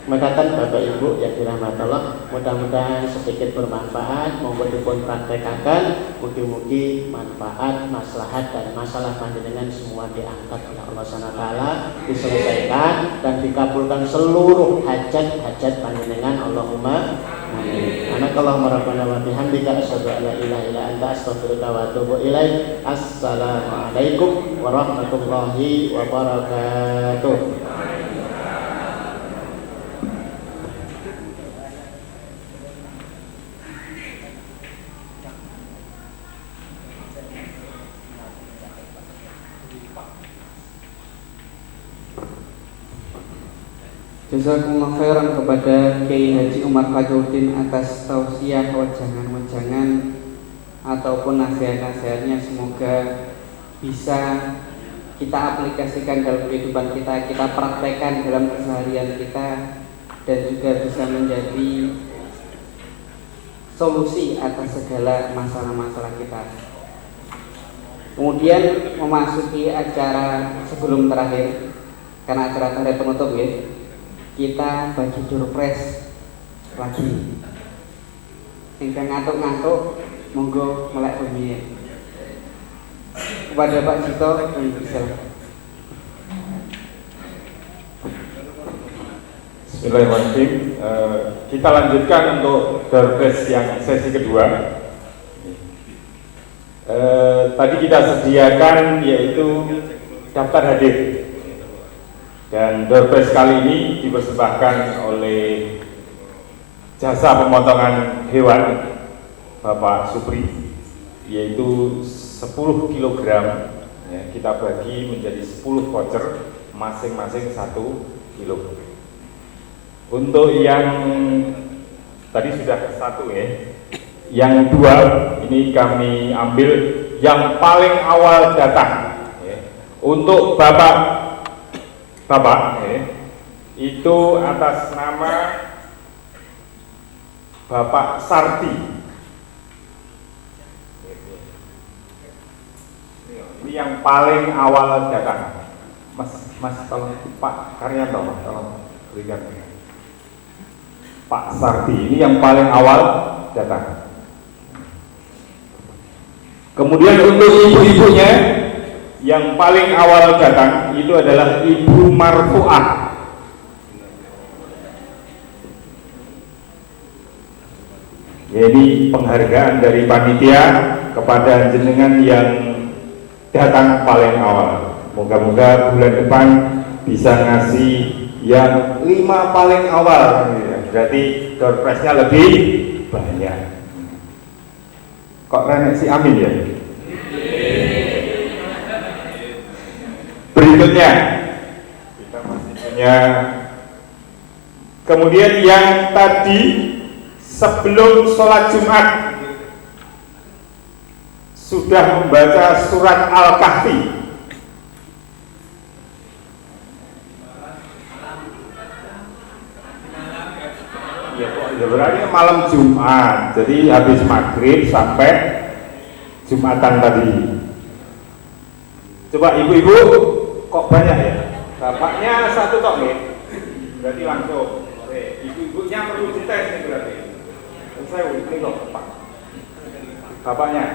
Makaten Bapak Ibu yang dirahmati Allah, mudah-mudahan sedikit bermanfaat, monggo dipun praktekaken, mugi-mugi manfaat, maslahat dan masalah panjenengan semua diangkat oleh Allah Subhanahu wa taala, diselesaikan dan dikabulkan seluruh hajat-hajat panjenengan. Allahumma amin. Anakallahumma rabbana wa bihamdika asyhadu an la ilaha illa anta astaghfiruka wa atubu ilaik. Assalamualaikum warahmatullahi wabarakatuh. Jazakumullah khairan kepada Kiai Haji Umar Fakhruddin atas tausiah, wejangan-wejangan ataupun nasihat-nasihatnya. Semoga bisa kita aplikasikan dalam kehidupan kita, kita praktekkan dalam keseharian kita, dan juga bisa menjadi solusi atas segala masalah-masalah kita. Kemudian memasuki acara sebelum terakhir, karena acara terakhir penutup ya, kita bagi surprise lagi. Ingkang ngantuk-ngantuk monggo melek rumiyin. Kepada Pak Cito, silakan. Bismillahirrahmanirrahim. Kita lanjutkan untuk surprise yang sesi kedua. Tadi kita sediakan yaitu daftar hadir. Dan doorpress kali ini dipersembahkan oleh jasa pemotongan hewan Bapak Supri, yaitu 10 kg ya, kita bagi menjadi 10 voucher masing-masing 1 kilo. Untuk yang tadi sudah 1 ya, yang 2 ini kami ambil yang paling awal datang ya. Untuk Bapak itu atas nama Bapak Sarti. Ini yang paling awal datang. Mas tolong Pak Karyanto, tolong berikan. Pak Sarti ini yang paling awal datang. Kemudian untuk ibu-ibunya yang paling awal datang itu adalah Ibu Marfuah. Jadi penghargaan dari panitia kepada jenengan yang datang paling awal. Moga-moga bulan depan bisa ngasih yang 5 paling awal. Berarti door prize-nya lebih banyak. Kok renek si Amin ya? Berikutnya kita masih punya, kemudian yang tadi sebelum sholat Jumat sudah membaca surat Al-Kahfi. Ya berarti malam Jumat, jadi habis maghrib sampai Jumatan tadi. Coba ibu-ibu kok banyak ya? Bapaknya 1 tok nih, berarti langsung. Ibu-ibunya perlu dites nih berarti. Saya ini kok Pak. Bapaknya.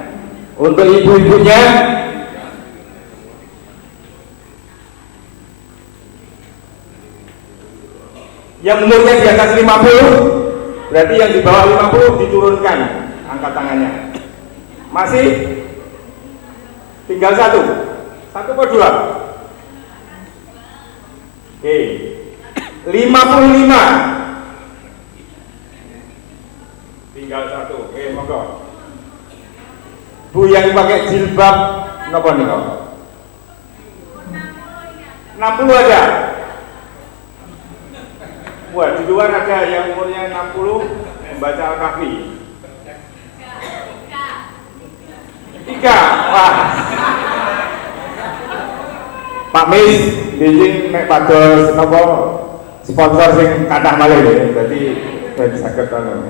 Untuk ibu-ibunya yang umurnya di atas 50, berarti yang di bawah 50 diturunkan angkat tangannya. Masih tinggal 1 atau 2? Oke, 55 tinggal 1. Oke, monggo. Bu yang pakai jilbab napa nih kok? 60 ada. Wah, di luar ada yang umurnya 60 membaca Al-Kahfi. 3. Wah. Pak Mis, bijing nek pados napa sponsor sing kathah malih ya. Berarti ben saged ana.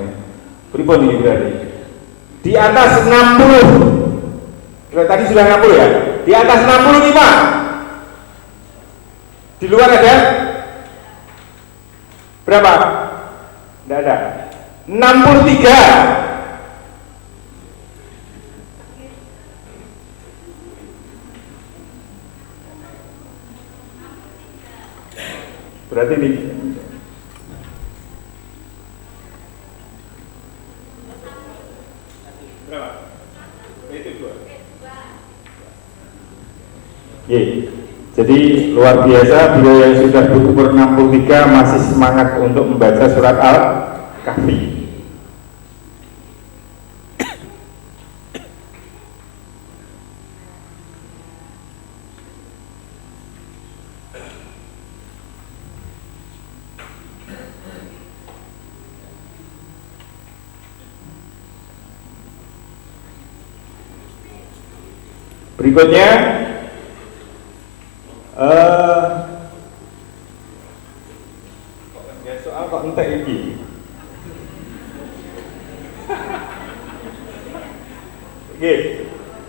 Pripun iki berarti? Di atas 60. Tadi sudah 60 ya? Di atas 65. Di luar ada Berapa? Tidak ada. 63. Berarti ini berapa? Itu 2. Jadi luar biasa, beliau yang sudah berumur 63 masih semangat untuk membaca surat Al-Kahfi. Berikutnya soal kok entek iki. Oke,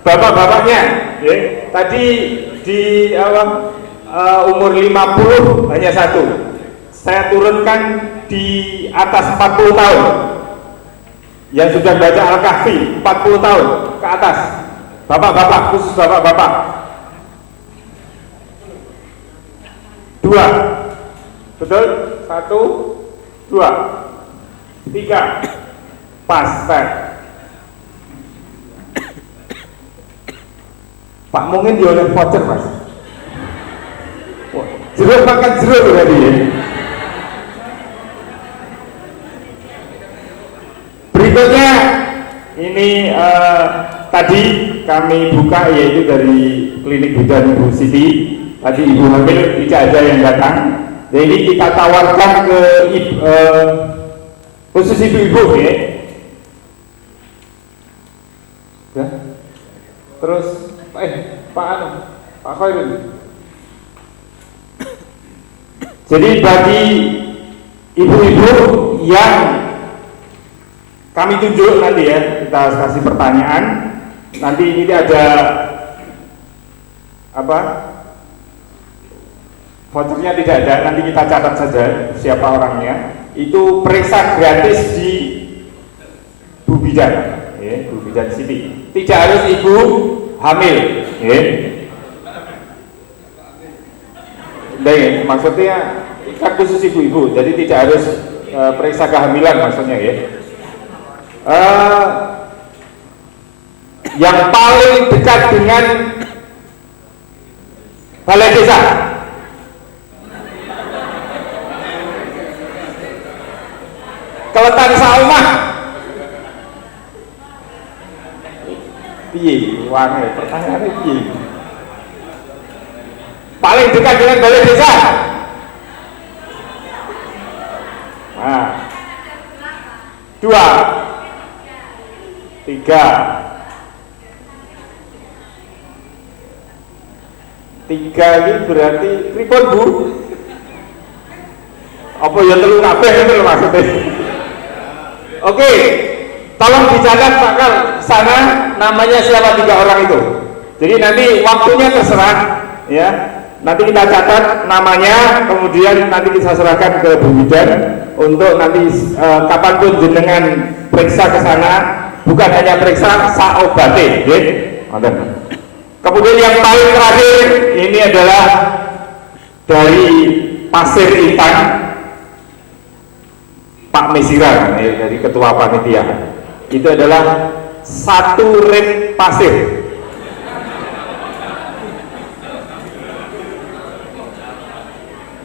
bapak-bapaknya, tadi di umur 50 hanya 1. Saya turunkan di atas 40 tahun. Yang sudah baca Al-Kahfi 40 tahun ke atas. Bapak-bapak, khusus bapak-bapak. 2. Betul? 1, 2, 3. Pas, Pak. Pak mungkin dia oleh voucher, Mas. Jeruk makan jeruk tadi ya. Berikutnya ini tadi kami buka yaitu dari klinik bidan Ibu Siti. Tadi ibu hamil tidak ada yang datang. Jadi kita tawarkan ke khusus ibu-ibu ya. Ya. Terus Pak Khairul. Jadi bagi ibu-ibu yang kami tunjuk nanti ya, kita kasih pertanyaan. Nanti ini ada apa? Vouchernya tidak ada, nanti kita catat saja siapa orangnya. Itu periksa gratis di Bu Bidan, ya, Bu Bidan Siti. Tidak harus ibu hamil, ya. Baik, maksudnya kan khusus ibu-ibu, jadi tidak harus periksa kehamilan maksudnya ya. Yang paling dekat dengan balai desa. Keletan Saumah. Piye? Wangi pertanyaannya piye? Paling dekat dengan balai desa. Nah. 2, 3. 3 ini berarti pripun Bu? Apa ya telu kabeh itu maksudnya? Oke, tolong dicatat Pak Kal, sana namanya siapa 3 orang itu. Jadi nanti waktunya terserah, ya. Nanti kita catat namanya, kemudian nanti kita serahkan ke Bu Bidan untuk nanti kapanpun jenengan periksa ke sana, bukan hanya periksa saobate, ya. Kemudian yang paling terakhir ini adalah dari Pasir Intan, Pak Mesiran, dari Ketua Panitia. Itu adalah 1 ring pasir.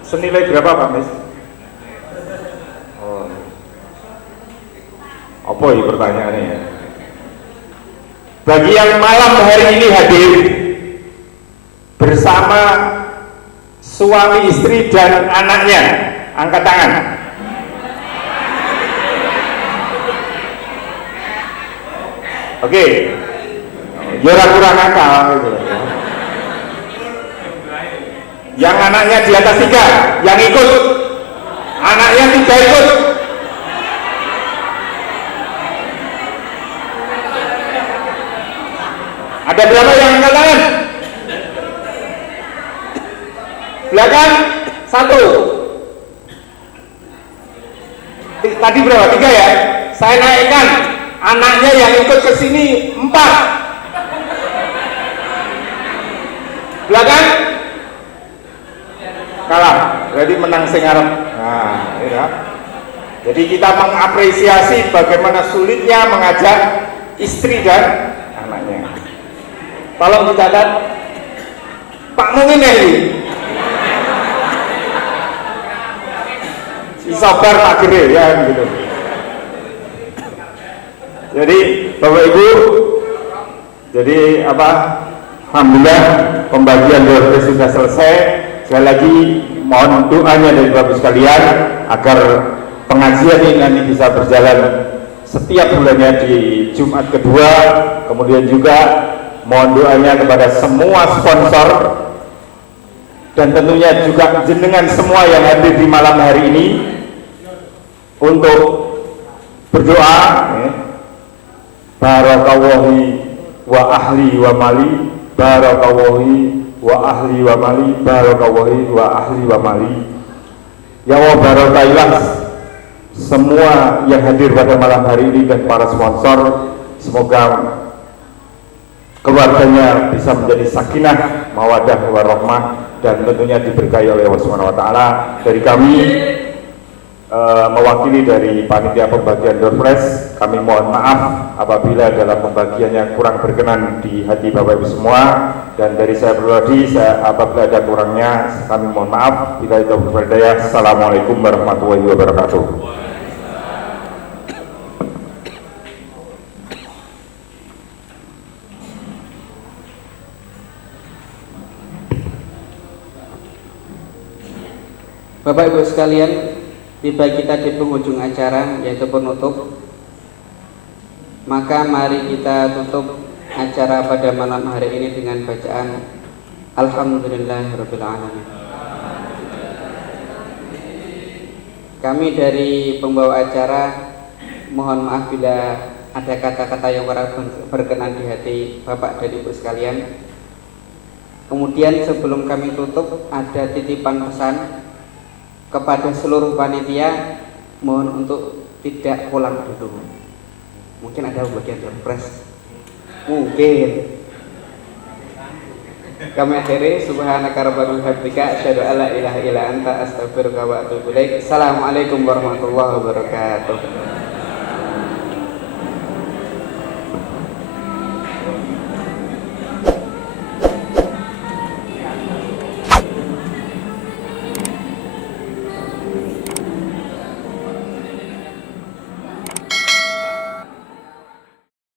Senilai berapa Pak Mes? Oh. Apa ini pertanyaannya? Bagi yang malam hari ini hadir bersama suami istri dan anaknya, angkat tangan. Oke, Jora kurang akal gitu. Yang anaknya di atas 3, yang ikut, anaknya 3 ikut. Ada berapa yang angkat tangan? Belakang 1. tadi berapa? 3 ya? Saya naikkan anaknya yang ikut ke sini 4. Belakang kalah, berarti menang sing arep. Nah, ya. Jadi kita mengapresiasi bagaimana sulitnya mengajak istri dan anaknya. Tolong dicatat, Pak Mungin ini. Sabar Pak Gere ya gitu. Jadi Bapak Ibu, jadi apa? Alhamdulillah pembagian doa sudah selesai. Sekali lagi mohon doanya dari Bapak sekalian agar pengajian ini nanti bisa berjalan setiap bulannya di Jumat kedua. Kemudian juga mohon doanya kepada semua sponsor dan tentunya juga jenengan semua yang hadir di malam hari ini untuk berdoa ya. Barakallahi wa ahli wa mali, barakallahi wa ahli wa mali, barakallahi wa ahli wa mali. Ya Allah, barakailah semua yang hadir pada malam hari ini dan para sponsor. Semoga keluarganya bisa menjadi sakinah, mawadah, warahmah, dan tentunya diberkahi oleh Allah Subhanahu wa taala. Dari kami mewakili dari panitia pembagian door prize, kami mohon maaf apabila dalam pembagiannya kurang berkenan di hati Bapak Ibu semua, dan dari saya pribadi apabila ada kurangnya kami mohon maaf. Bila itu berdaya, assalamualaikum warahmatullahi wabarakatuh. Bapak Ibu sekalian, tiba kita di penghujung acara, yaitu penutup. Maka mari kita tutup acara pada malam hari ini dengan bacaan Alhamdulillahirabbil alamin. Kami dari pembawa acara mohon maaf bila ada kata-kata yang kurang berkenan di hati Bapak dan Ibu sekalian. Kemudian sebelum kami tutup, ada titipan pesan kepada seluruh panitia, mohon untuk tidak pulang dulu. Mungkin ada bagian surprise, mungkin. Kami akhiri, subhanaka rabbana bihamdika asyhadu an la ilaha illa anta astaghfiruka wa atubu ilaik. Assalamualaikum warahmatullahi wabarakatuh.